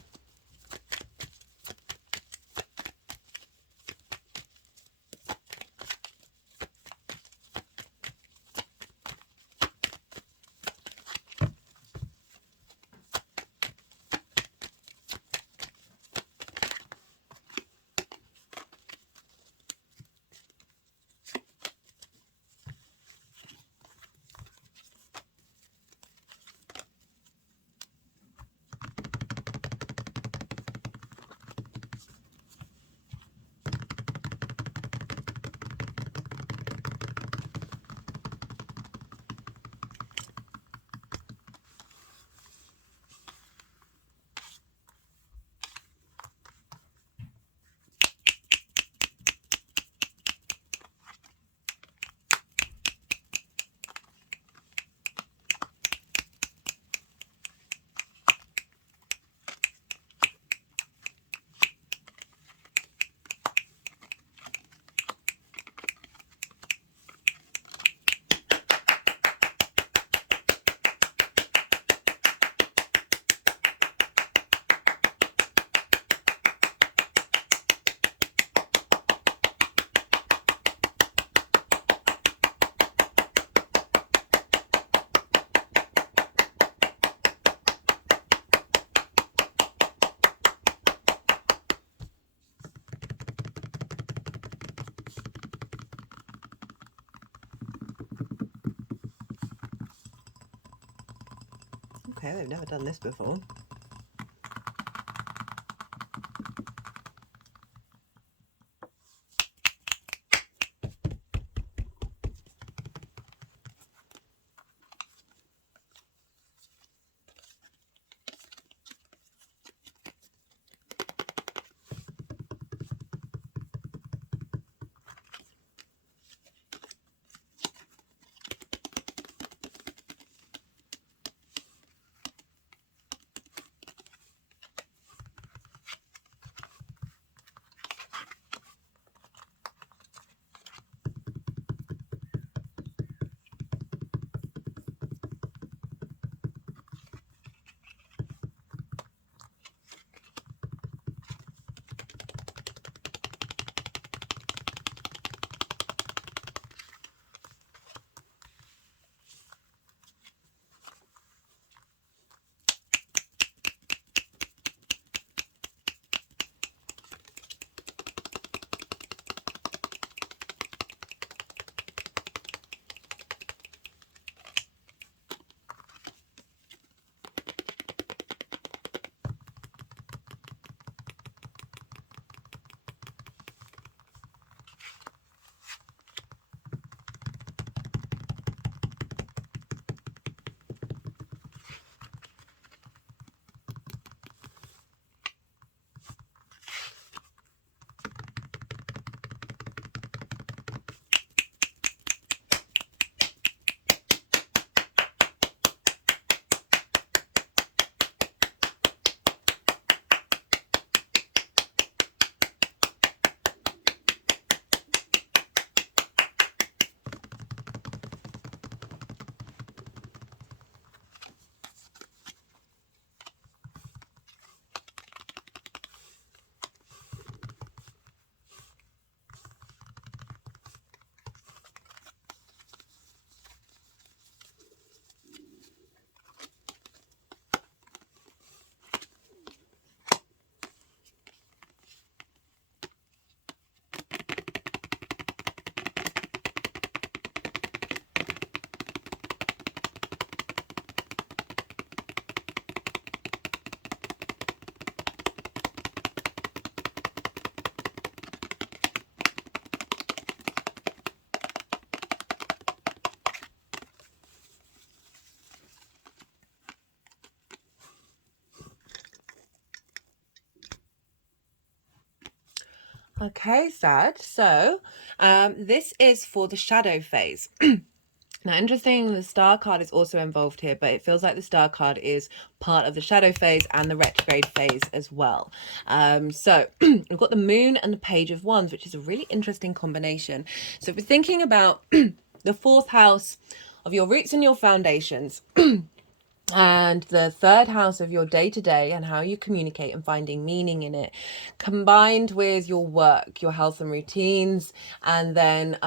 Okay, they've never done this before. Okay, Sad. So this is for the shadow phase. Now, interesting, the star card is also involved here, but it feels like the star card is part of the shadow phase and the retrograde phase as well. So we've got the moon and the page of wands, which is a really interesting combination. So if we're thinking about the fourth house of your roots and your foundations, and the third house of your day-to-day and how you communicate and finding meaning in it, combined with your work, your health and routines, and then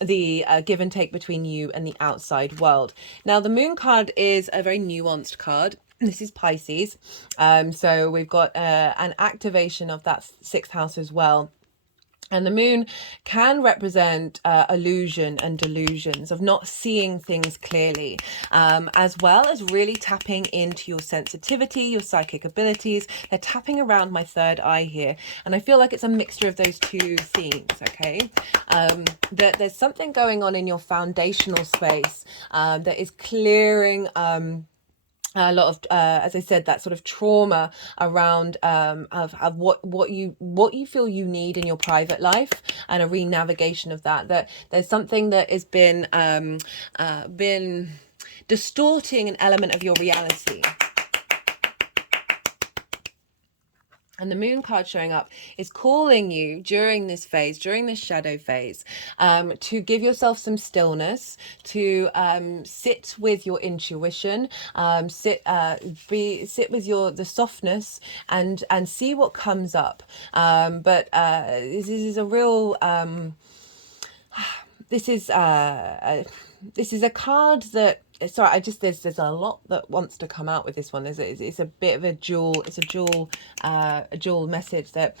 the give and take between you and the outside world. Now, the moon card is a very nuanced card. This is Pisces. So we've got an activation of that sixth house as well. And the moon can represent illusion and delusions of not seeing things clearly, as well as really tapping into your sensitivity, your psychic abilities. They're tapping around my third eye here. And I feel like it's a mixture of those two themes, okay? That there's something going on in your foundational space that is clearing a lot of as I said, that sort of trauma around of what you feel you need in your private life, and a re-navigation of that there's something that has been distorting an element of your reality. And the moon card showing up is calling you during this phase, during this shadow phase, to give yourself some stillness, to sit with your intuition, sit with the softness, and see what comes up. But this is a real this is a card that, sorry, there's a lot that wants to come out with this one. It's a bit of a dual message that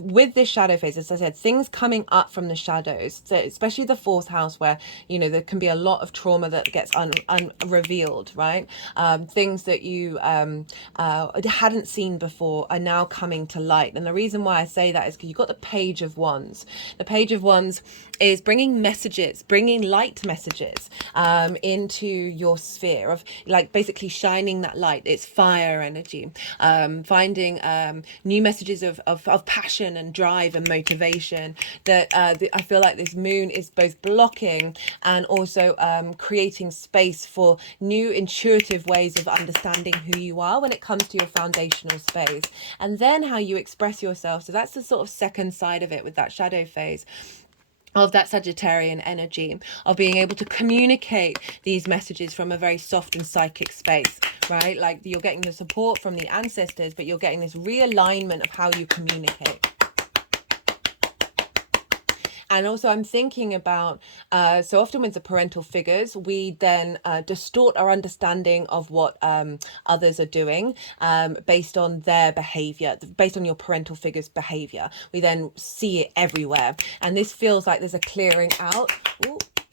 with this shadow phase, as I said, things coming up from the shadows, so especially the fourth house, where there can be a lot of trauma that gets unrevealed, right? Things that you hadn't seen before are now coming to light. And the reason why I say that is because you've got the page of wands. The page of wands is bringing light messages into your sphere of, like, basically shining that light. It's fire energy, finding new messages of passion and drive and motivation that I feel like this moon is both blocking and also creating space for new intuitive ways of understanding who you are when it comes to your foundational space, and then how you express yourself. So that's the sort of second side of it with that shadow phase, of that Sagittarian energy, of being able to communicate these messages from a very soft and psychic space, right? Like, you're getting the support from the ancestors, but you're getting this realignment of how you communicate. And also I'm thinking about, so often with the parental figures, we then distort our understanding of what others are doing based on their behavior, based on your parental figure's behavior. We then see it everywhere. And this feels like there's a clearing out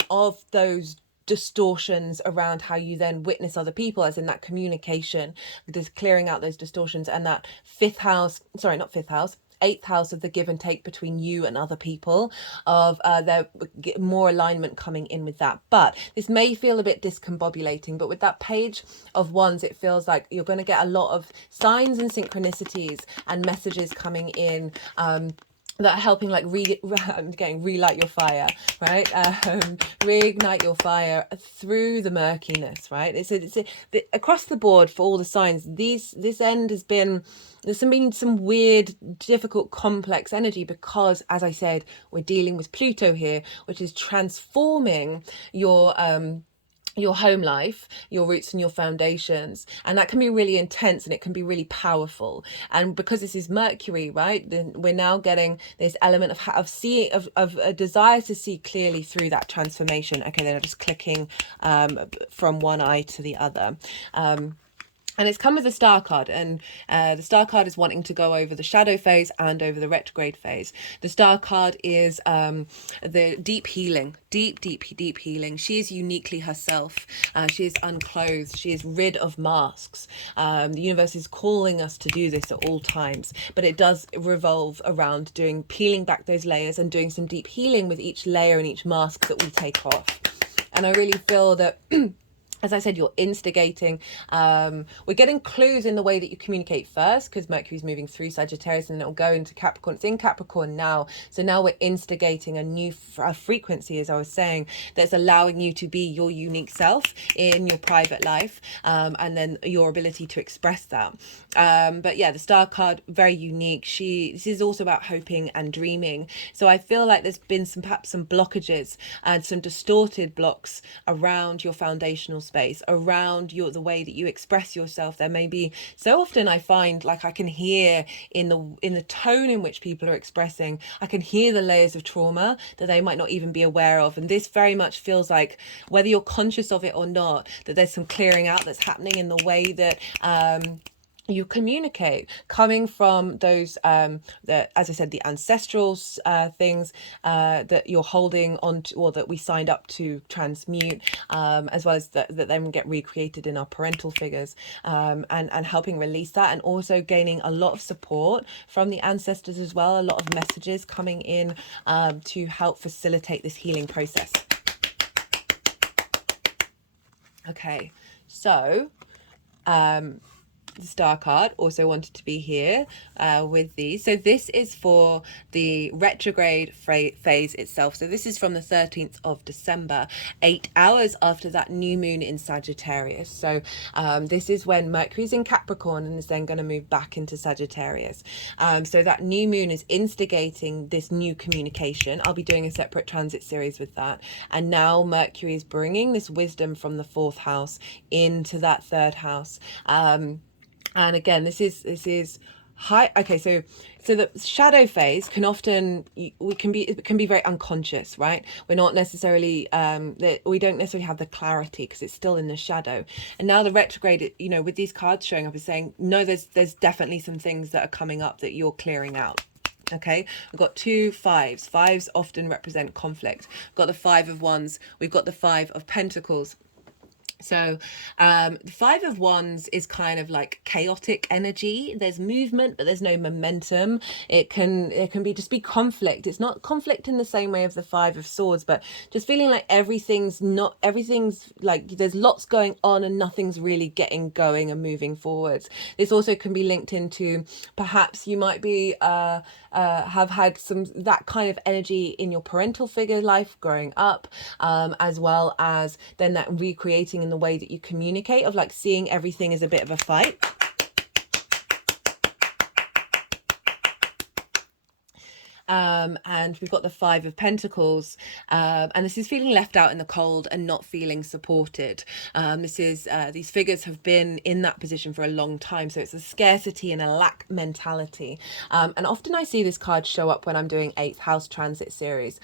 of those distortions around how you then witness other people, as in that communication. There's clearing out those distortions, and that eighth house of the give and take between you and other people, of there more alignment coming in with that. But this may feel a bit discombobulating, but with that page of wands, it feels like you're going to get a lot of signs and synchronicities and messages coming in that are helping, like, relight your fire, right? Reignite your fire through the murkiness, right? It's across the board for all the signs. This end has been, there's been some weird, difficult, complex energy, because, as I said, we're dealing with Pluto here, which is transforming your home life, your roots and your foundations, and that can be really intense and it can be really powerful. And because this is Mercury, right, then we're now getting this element of seeing, of a desire to see clearly through that transformation. Okay, then I'm just clicking from one eye to the other. And it's come with the star card, and the star card is wanting to go over the shadow phase and over the retrograde phase. The star card is the deep healing, deep healing. She is uniquely herself. She is unclothed. She is rid of masks. The universe is calling us to do this at all times, but it does revolve around peeling back those layers and doing some deep healing with each layer and each mask that we take off. And I really feel that as I said, you're instigating. We're getting clues in the way that you communicate first, because Mercury's moving through Sagittarius and it'll go into Capricorn. It's in Capricorn now. So now we're instigating a new frequency, as I was saying, that's allowing you to be your unique self in your private life, and then your ability to express that. But yeah, the star card, very unique. This is also about hoping and dreaming. So I feel like there's been perhaps some blockages and some distorted blocks around your foundational space, around the way that you express yourself. There may be, so often I find, like, I can hear in the tone in which people are expressing, I can hear the layers of trauma that they might not even be aware of. And this very much feels like, whether you're conscious of it or not, that there's some clearing out that's happening in the way that you communicate, coming from those as I said, the ancestral things that you're holding on to, or that we signed up to transmute, as well as that then get recreated in our parental figures, and helping release that, and also gaining a lot of support from the ancestors as well, a lot of messages coming in to help facilitate this healing process. Okay, so the star card also wanted to be here with these. So this is for the retrograde phase itself. So this is from the 13th of December, 8 hours after that new moon in Sagittarius. So this is when Mercury's in Capricorn and is then going to move back into Sagittarius. So that new moon is instigating this new communication. I'll be doing a separate transit series with that. And now Mercury is bringing this wisdom from the 4th house into that 3rd house. And again, this is high. Okay, so the shadow phase can often, it can be very unconscious, right? We're not necessarily we don't necessarily have the clarity because it's still in the shadow. And now the retrograde, with these cards showing up, is saying, no, there's definitely some things that are coming up that you're clearing out. Okay, we've got 2 5s. 5s often represent conflict. We've got the 5 of Wands. We've got the 5 of Pentacles. So the 5 of Wands is kind of like chaotic energy. There's movement, but there's no momentum. It can be conflict. It's not conflict in the same way of the 5 of Swords, but just feeling like everything's like there's lots going on and nothing's really getting going and moving forwards. This also can be linked into, perhaps you might be have had that kind of energy in your parental figure life growing up, as well as then that recreating in the way that you communicate, of like seeing everything as a bit of a fight. And we've got the 5 of Pentacles, and this is feeling left out in the cold and not feeling supported. This is these figures have been in that position for a long time, so it's a scarcity and a lack mentality. And often I see this card show up when I'm doing 8th house transit series,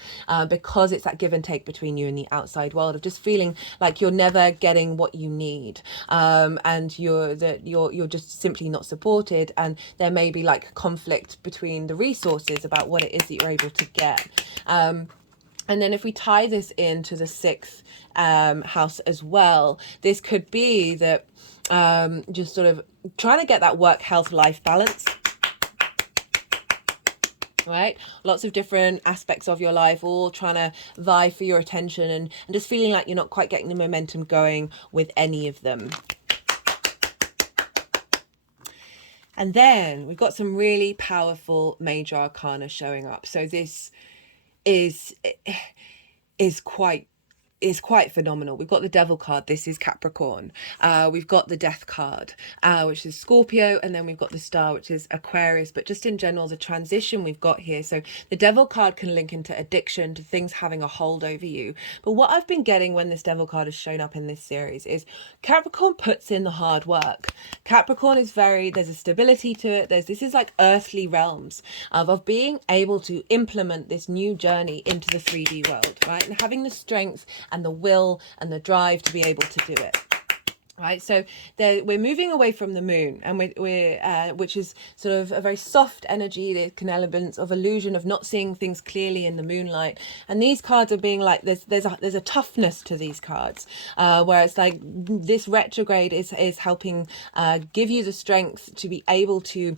because it's that give and take between you and the outside world, of just feeling like you're never getting what you need, and you're just simply not supported, and there may be like conflict between the resources about what it is that you're able to get. And then if we tie this into the 6th house as well, this could be that just sort of trying to get that work, health, life balance. Right, lots of different aspects of your life all trying to vie for your attention, and just feeling like you're not quite getting the momentum going with any of them. And then we've got some really powerful major arcana showing up. So this is quite phenomenal. We've got the Devil card. This is Capricorn. We've got the Death card, which is Scorpio, and then we've got the Star, which is Aquarius. But just in general, the transition we've got here. So the Devil card can link into addiction, to things having a hold over you. But what I've been getting when this Devil card has shown up in this series is Capricorn puts in the hard work. Capricorn is there's a stability to it. This is like earthly realms of being able to implement this new journey into the 3D world, right? And having the strength and the will and the drive to be able to do it. Right, so we're moving away from the moon, and we're which is sort of a very soft energy. There can elements of illusion, of not seeing things clearly in the moonlight. And these cards are being like, there's a toughness to these cards, where it's like this retrograde is helping give you the strength to be able to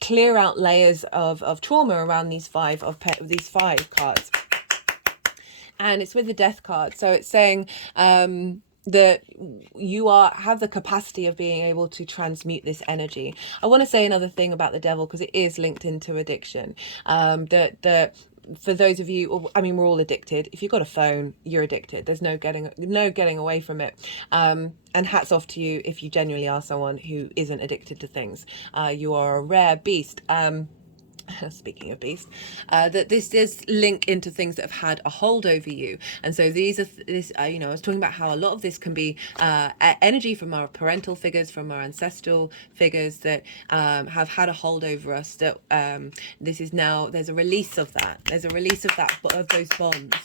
clear out layers of trauma around these five cards. And it's with the Death card, so it's saying that you have the capacity of being able to transmute this energy. I want to say another thing about the devil, because it is linked into addiction. That for those of you, I mean, we're all addicted. If you've got a phone, you're addicted. There's no getting away from it. And hats off to you if you genuinely are someone who isn't addicted to things. You are a rare beast. Speaking of beast, that this does link into things that have had a hold over you. And so these are I was talking about how a lot of this can be energy from our parental figures, from our ancestral figures that have had a hold over us, that this is now, there's a release of that, of those bonds.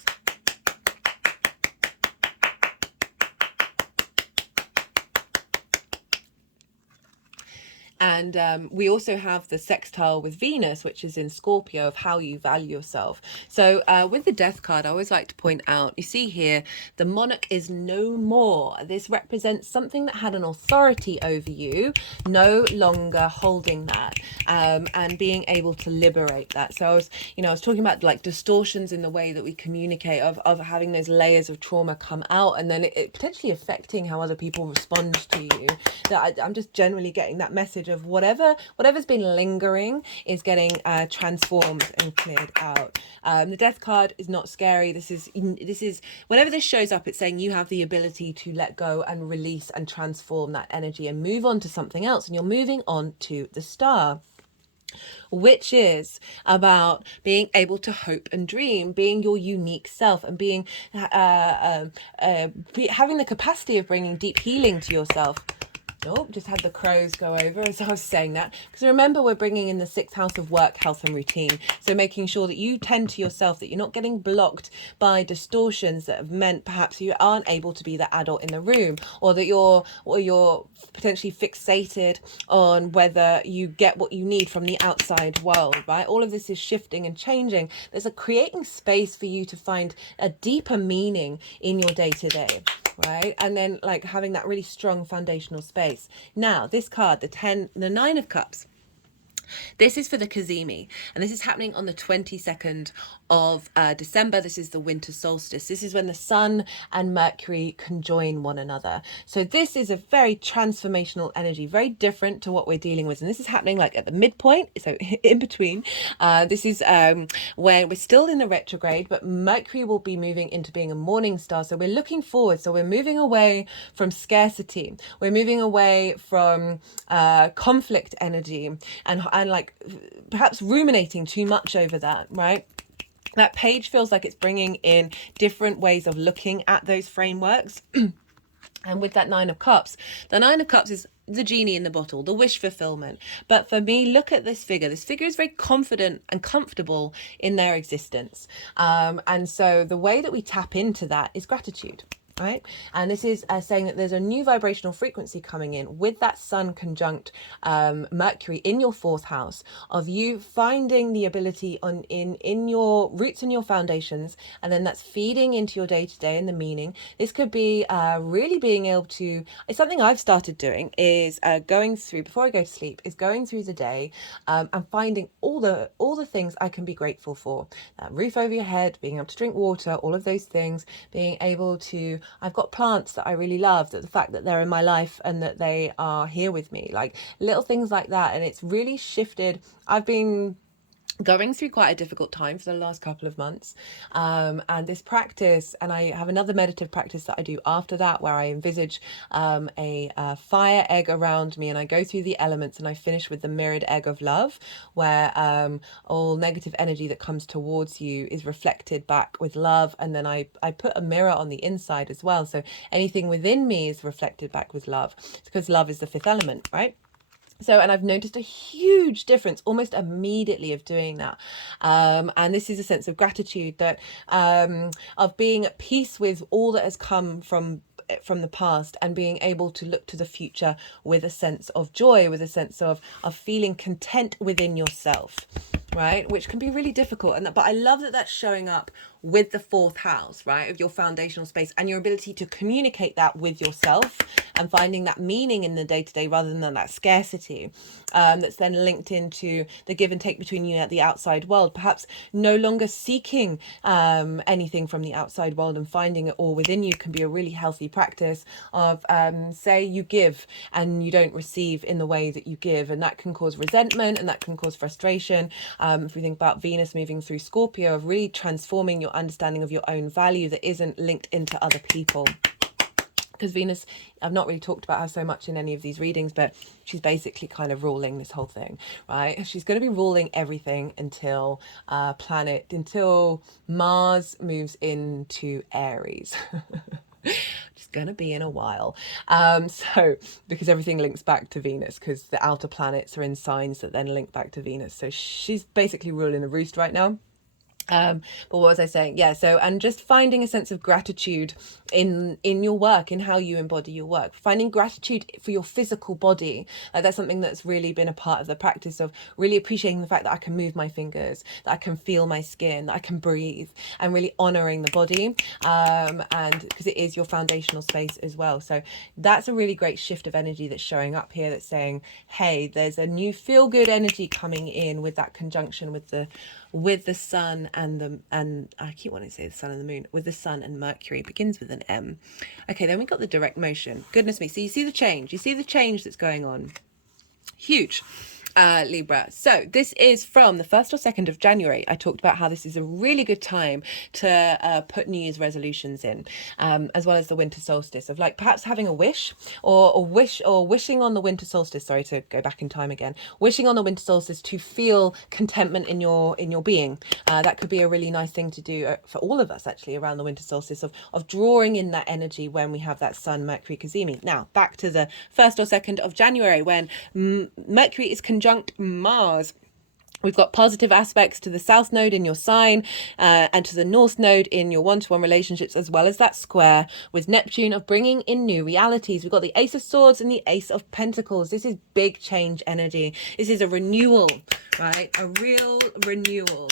And we also have the sextile with Venus, which is in Scorpio, of how you value yourself. So with the Death card, I always like to point out, you see here, the monarch is no more. This represents something that had an authority over you, no longer holding that, and being able to liberate that. So I was talking about like distortions in the way that we communicate, of having those layers of trauma come out, and then it potentially affecting how other people respond to you. That I'm just generally getting that message of whatever's been lingering is getting transformed and cleared out. The Death card is not scary. This is whenever this shows up, it's saying you have the ability to let go and release and transform that energy and move on to something else, and you're moving on to the Star, which is about being able to hope and dream, being your unique self, and being having the capacity of bringing deep healing to yourself. Oh, just had the crows go over as I was saying that. Because remember, we're bringing in the 6th house of work, health and routine. So making sure that you tend to yourself, that you're not getting blocked by distortions that have meant perhaps you aren't able to be the adult in the room, or that you're potentially fixated on whether you get what you need from the outside world, right? All of this is shifting and changing. There's a creating space for you to find a deeper meaning in your day-to-day. Right, and then like having that really strong foundational space. Now this card, the 9 of Cups, this is for the Cazimi, and this is happening on the 22nd of December. This is the winter solstice. This is when the Sun and Mercury conjoin one another. So this is a very transformational energy, very different to what we're dealing with. And this is happening like at the midpoint, so in between. This is when we're still in the retrograde, but Mercury will be moving into being a morning star. So we're looking forward. So we're moving away from scarcity. We're moving away from conflict energy and like perhaps ruminating too much over that, right? That page feels like it's bringing in different ways of looking at those frameworks. And with that 9 of Cups, the 9 of Cups is the genie in the bottle, the wish fulfillment. But for me, look at this figure. This figure is very confident and comfortable in their existence. And so the way that we tap into that is gratitude. Right, and this is saying that there's a new vibrational frequency coming in with that Sun conjunct Mercury in your 4th house, of you finding the ability in your roots and your foundations, and then that's feeding into your day-to-day and the meaning. This could be really being able to, it's something I've started doing, is going through, before I go to sleep, is going through the day and finding all the things I can be grateful for. Roof over your head, being able to drink water, all of those things, being able to, I've got plants that I really love, that the fact that they're in my life and that they are here with me, like little things like that. And it's really shifted. I've been going through quite a difficult time for the last couple of months, and this practice, and I have another meditative practice that I do after that, where I envisage a fire egg around me, and I go through the elements, and I finish with the mirrored egg of love, where all negative energy that comes towards you is reflected back with love, and then I put a mirror on the inside as well, so anything within me is reflected back with love. It's because love is the 5th element, right? So, and I've noticed a huge difference almost immediately of doing that. And this is a sense of gratitude, that of being at peace with all that has come from the past, and being able to look to the future with a sense of joy, with a sense of feeling content within yourself, right? Which can be really difficult. But I love that that's showing up with the fourth house, right, of your foundational space and your ability to communicate that with yourself and finding that meaning in the day-to-day rather than that scarcity, that's then linked into the give and take between you and the outside world, perhaps no longer seeking anything from the outside world and finding it all within you can be a really healthy practice of say you give and you don't receive in the way that you give, and that can cause resentment and that can cause frustration. If we think about Venus moving through Scorpio, of really transforming your understanding of your own value that isn't linked into other people. Because Venus, I've not really talked about her so much in any of these readings, but she's basically kind of ruling this whole thing, right? She's going to be ruling everything until until Mars moves into Aries. It's going to be in a while. So because everything links back to Venus, because the outer planets are in signs that then link back to Venus. So she's basically ruling the roost right now. But what was I saying? Yeah, so, and just finding a sense of gratitude in your work, in how you embody your work, finding gratitude for your physical body. That's something that's really been a part of the practice of really appreciating the fact that I can move my fingers, that I can feel my skin, that I can breathe, and really honoring the body, and because it is your foundational space as well. So that's a really great shift of energy that's showing up here, that's saying, hey, there's a new feel good energy coming in with that conjunction with the sun and I keep wanting to say the sun and the moon, with the sun and Mercury, begins with an M. Okay, then we got the direct motion. Goodness me. So you see the change. You see the change that's going on. Huge. Libra. So this is from the 1st or 2nd of January. I talked about how this is a really good time to put New Year's resolutions in, as well as the winter solstice, of like perhaps having a wish or wishing on the winter solstice. Sorry to go back in time again. Wishing on the winter solstice to feel contentment in your being. That could be a really nice thing to do for all of us actually around the winter solstice, of drawing in that energy when we have that Sun Mercury Cazimi. Now back to the 1st or 2nd of January when Mercury is conjunct Mars. We've got positive aspects to the South Node in your sign and to the North Node in your one-to-one relationships, as well as that square with Neptune of bringing in new realities. We've got the Ace of Swords and the Ace of Pentacles. This is big change energy. This is a renewal, right? A real renewal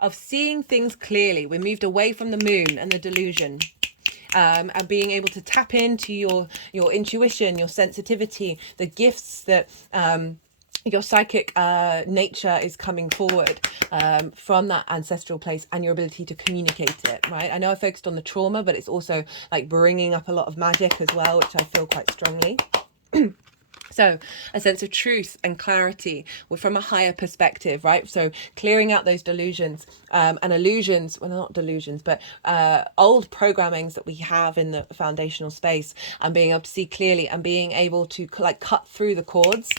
of seeing things clearly. We're moved away from the moon and the delusion. And being able to tap into your intuition, your sensitivity, the gifts that your psychic nature is coming forward from that ancestral place, and your ability to communicate it, right? I know I focused on the trauma, but it's also like bringing up a lot of magic as well, which I feel quite strongly. So a sense of truth and clarity from a higher perspective, right? So clearing out those delusions and illusions, well, not delusions, but old programmings that we have in the foundational space, and being able to see clearly and being able to like cut through the cords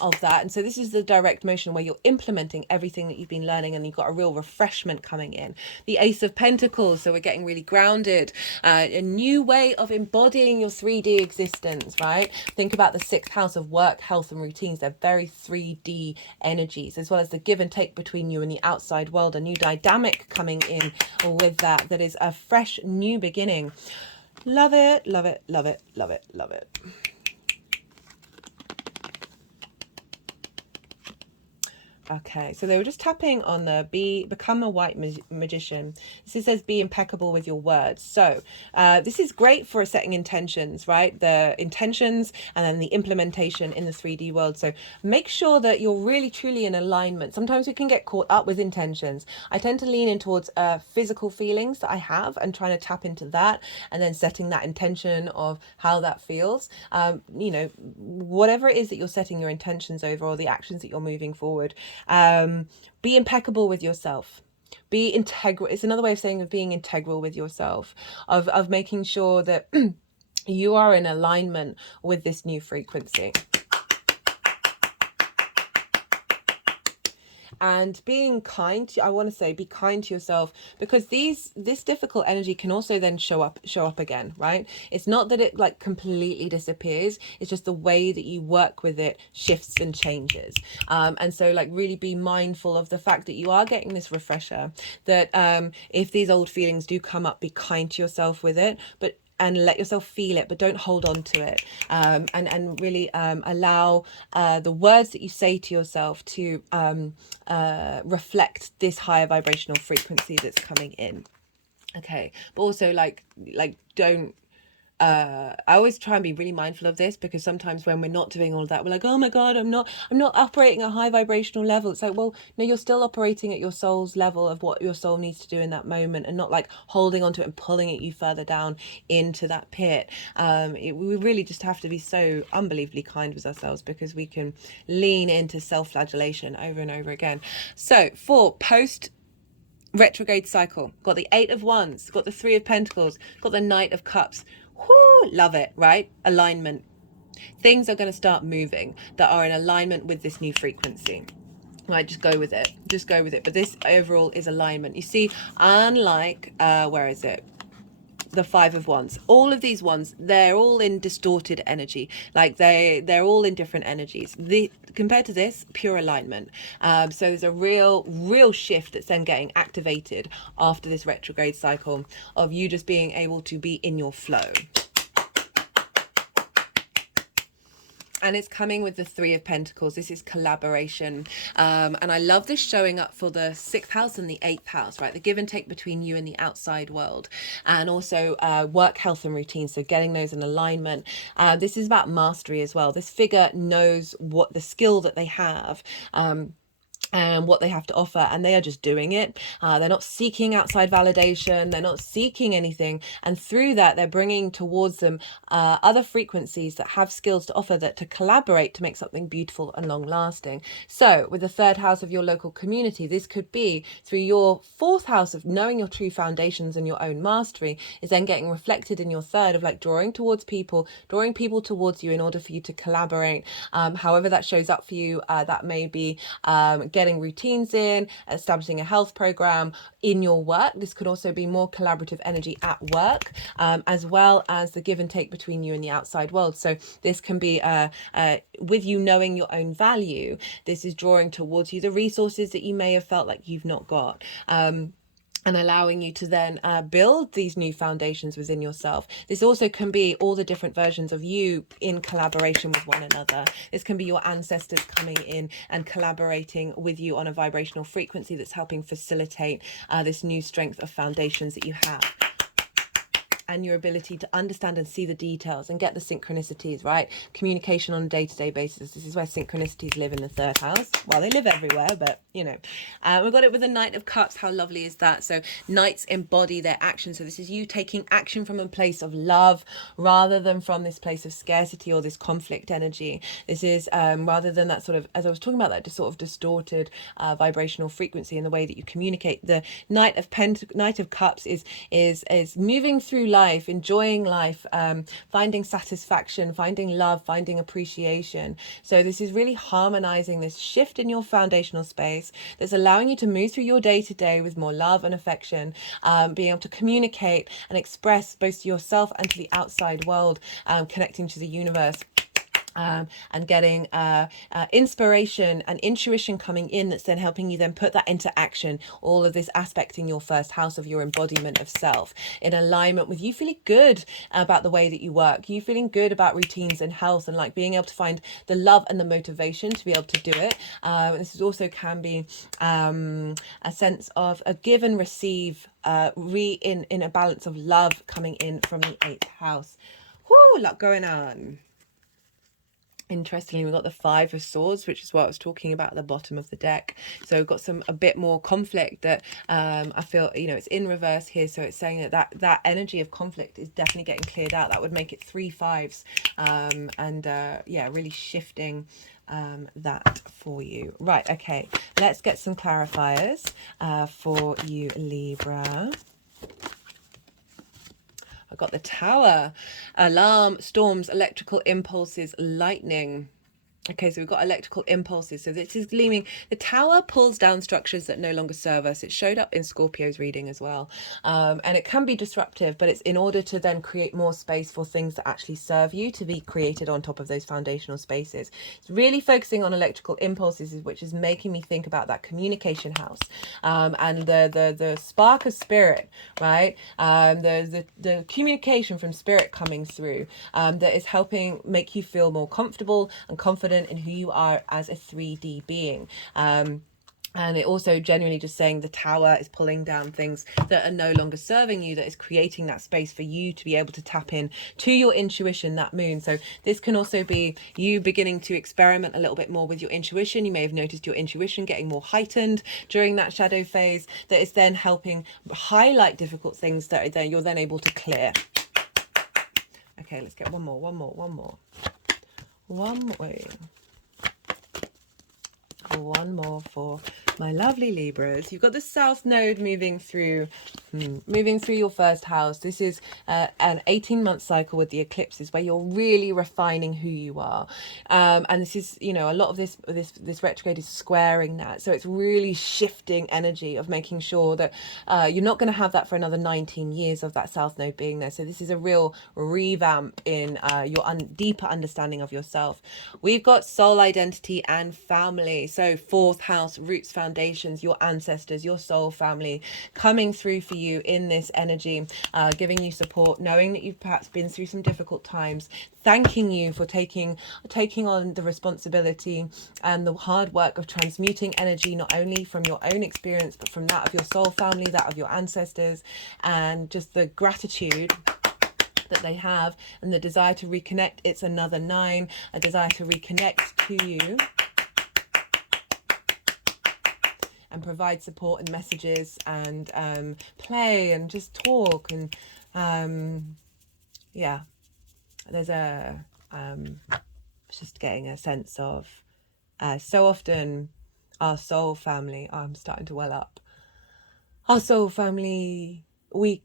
of that. And so this is the direct motion where you're implementing everything that you've been learning, and you've got a real refreshment coming in. The Ace of Pentacles, so we're getting really grounded, a new way of embodying your 3D existence, right? Think about the 6th house of work, health and routines. They're very 3D energies, as well as the give and take between you and the outside world, a new dynamic coming in with that is a fresh new beginning. Love it, love it, love it, love it, love it. Okay, so they were just tapping on the become a white magician. This says be impeccable with your words. So this is great for setting intentions, right? The intentions and then the implementation in the 3D world. So make sure that you're really truly in alignment. Sometimes we can get caught up with intentions. I tend to lean in towards physical feelings that I have and trying to tap into that, and then setting that intention of how that feels. You know, whatever it is that you're setting your intentions over, or the actions that you're moving forward. Be impeccable with yourself. Be integral. It's another way of saying of being integral with yourself, of making sure that you are in alignment with this new frequency. And being kind, I want to say be kind to yourself, because this difficult energy can also then show up again, right? It's not that it like completely disappears. It's just the way that you work with it shifts and changes. And so like really be mindful of the fact that you are getting this refresher, that if these old feelings do come up, be kind to yourself with it, but let yourself feel it, but don't hold on to it. And really allow the words that you say to yourself to reflect this higher vibrational frequency that's coming in. Okay, but also like don't I always try and be really mindful of this, because sometimes when we're not doing all of that, we're like, oh my god, I'm not operating at a high vibrational level. It's like, well, no, you're still operating at your soul's level of what your soul needs to do in that moment, and not like holding onto it and pulling it you further down into that pit. We really just have to be so unbelievably kind with ourselves, because we can lean into self-flagellation over and over again. So for post retrograde cycle, got the 8 of Wands, got the 3 of Pentacles, got the Knight of Cups. Whoo, love it, right? Alignment. Things are going to start moving that are in alignment with this new frequency. Right, just go with it. Just go with it. But this overall is alignment. You see, unlike, where is it? The 5 of Wands, all of these ones, they're all in distorted energy. Like they're all in different energies. Compared to this, pure alignment. So there's a real shift that's then getting activated after this retrograde cycle of you just being able to be in your flow. And it's coming with the 3 of Pentacles. This is collaboration. And I love this showing up for the 6th house and the 8th house, right? The give and take between you and the outside world. And also work, health and routine. So getting those in alignment. This is about mastery as well. This figure knows what the skill that they have. And what they have to offer, and they are just doing it. They're not seeking outside validation, they're not seeking anything, and through that they're bringing towards them other frequencies that have skills to offer, that to collaborate to make something beautiful and long lasting. So with the 3rd house of your local community, this could be through your 4th house of knowing your true foundations and your own mastery, is then getting reflected in your 3rd of like drawing people towards you in order for you to collaborate. However that shows up for you, that may be getting routines in, establishing a health program in your work. This could also be more collaborative energy at work, as well as the give and take between you and the outside world. So this can be with you knowing your own value, this is drawing towards you the resources that you may have felt like you've not got. And allowing you to then build these new foundations within yourself. This also can be all the different versions of you in collaboration with one another. This can be your ancestors coming in and collaborating with you on a vibrational frequency that's helping facilitate this new strength of foundations that you have. And your ability to understand and see the details and get the synchronicities, right? Communication on a day-to-day basis. This is where synchronicities live in the 3rd house. Well, they live everywhere, but you know. We've got it with the Knight of Cups. How lovely is that? So knights embody their action. So this is you taking action from a place of love rather than from this place of scarcity or this conflict energy. This is rather than that sort of, as I was talking about, that just sort of distorted vibrational frequency in the way that you communicate. The Knight of Cups is moving through life, enjoying life, finding satisfaction, finding love, finding appreciation. So this is really harmonizing this shift in your foundational space that's allowing you to move through your day-to-day with more love and affection, being able to communicate and express both to yourself and to the outside world, connecting to the universe. And getting inspiration and intuition coming in, that's then helping you then put that into action. All of this aspect in your 1st house of your embodiment of self, in alignment with you feeling good about the way that you work, you feeling good about routines and health, and like being able to find the love and the motivation to be able to do it. This is also can be a sense of a give and receive, in a balance of love coming in from the 8th house. Whoo, a lot going on. Interestingly, we've got the 5 of Swords, which is what I was talking about at the bottom of the deck. So we've got a bit more conflict that I feel, you know, it's in reverse here. So it's saying that energy of conflict is definitely getting cleared out. That would make it 3 5s. Yeah, really shifting that for you. Right, okay, let's get some clarifiers for you, Libra. I've got the Tower, alarm, storms, electrical impulses, lightning. Okay, so we've got electrical impulses. So this is gleaming. The tower pulls down structures that no longer serve us. It showed up in Scorpio's reading as well. And it can be disruptive, but it's in order to then create more space for things that actually serve you to be created on top of those foundational spaces. It's really focusing on electrical impulses, which is making me think about that communication house, and the spark of spirit, right? The communication from spirit coming through, that is helping make you feel more comfortable and confident in who you are as a 3D being. And it also genuinely just saying the tower is pulling down things that are no longer serving you, that is creating that space for you to be able to tap in to your intuition, that moon. So this can also be you beginning to experiment a little bit more with your intuition. You may have noticed your intuition getting more heightened during that shadow phase, that is then helping highlight difficult things that you're then able to clear. Okay, let's get one more. One more for my lovely Libras. You've got the South Node moving through your first house. This is an 18-month cycle with the eclipses where you're really refining who you are. And this is, you know, a lot of this retrograde is squaring that. So it's really shifting energy of making sure that you're not going to have that for another 19 years of that South Node being there. So this is a real revamp in your deeper understanding of yourself. We've got soul identity and family. So fourth house, roots, foundations, your ancestors, your soul family coming through for you in this energy, giving you support, knowing that you've perhaps been through some difficult times, thanking you for taking on the responsibility and the hard work of transmuting energy, not only from your own experience, but from that of your soul family, that of your ancestors, and just the gratitude that they have and the desire to reconnect. It's another 9, a desire to reconnect to you and provide support and messages and play and just talk. And yeah, there's just getting a sense of so often our soul family, I'm starting to well up, our soul family, we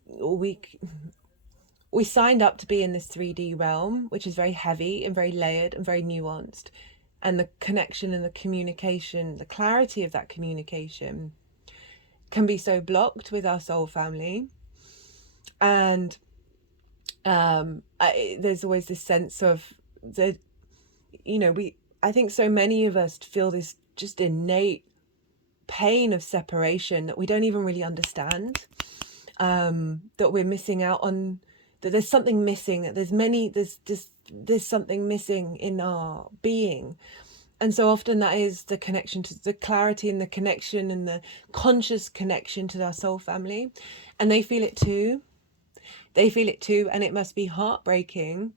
signed up to be in this 3D realm, which is very heavy and very layered and very nuanced. And the connection and the communication, the clarity of that communication can be so blocked with our soul family. And there's always this sense of that, you know, I think so many of us feel this just innate pain of separation that we don't even really understand, that we're missing out on, that there's something missing, that there's something missing in our being. And so often that is the connection to the clarity and the connection and the conscious connection to our soul family. And they feel it too. And it must be heartbreaking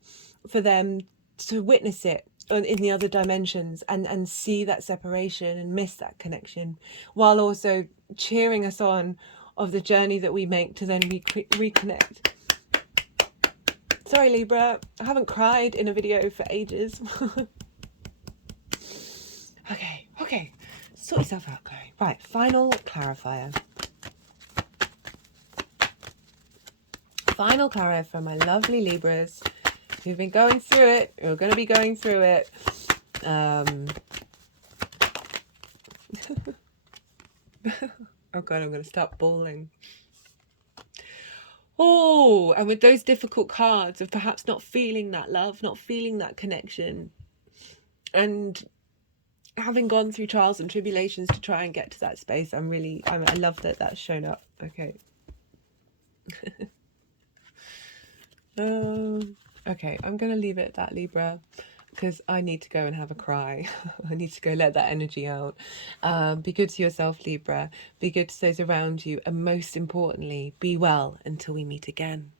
for them to witness it in the other dimensions and see that separation and miss that connection, while also cheering us on of the journey that we make to then reconnect. Sorry, Libra, I haven't cried in a video for ages. Okay, sort yourself out, Chloe. Right, final clarifier. Final clarifier for my lovely Libras. You've been going through it. You're going to be going through it. Oh God, I'm going to start bawling. Oh, and with those difficult cards of perhaps not feeling that love, not feeling that connection, and having gone through trials and tribulations to try and get to that space, I love that that's shown up. Okay. Okay, I'm going to leave it at that, Libra, because I need to go and have a cry. I need to go let that energy out. Be good to yourself, Libra. Be good to those around you. And most importantly, be well until we meet again.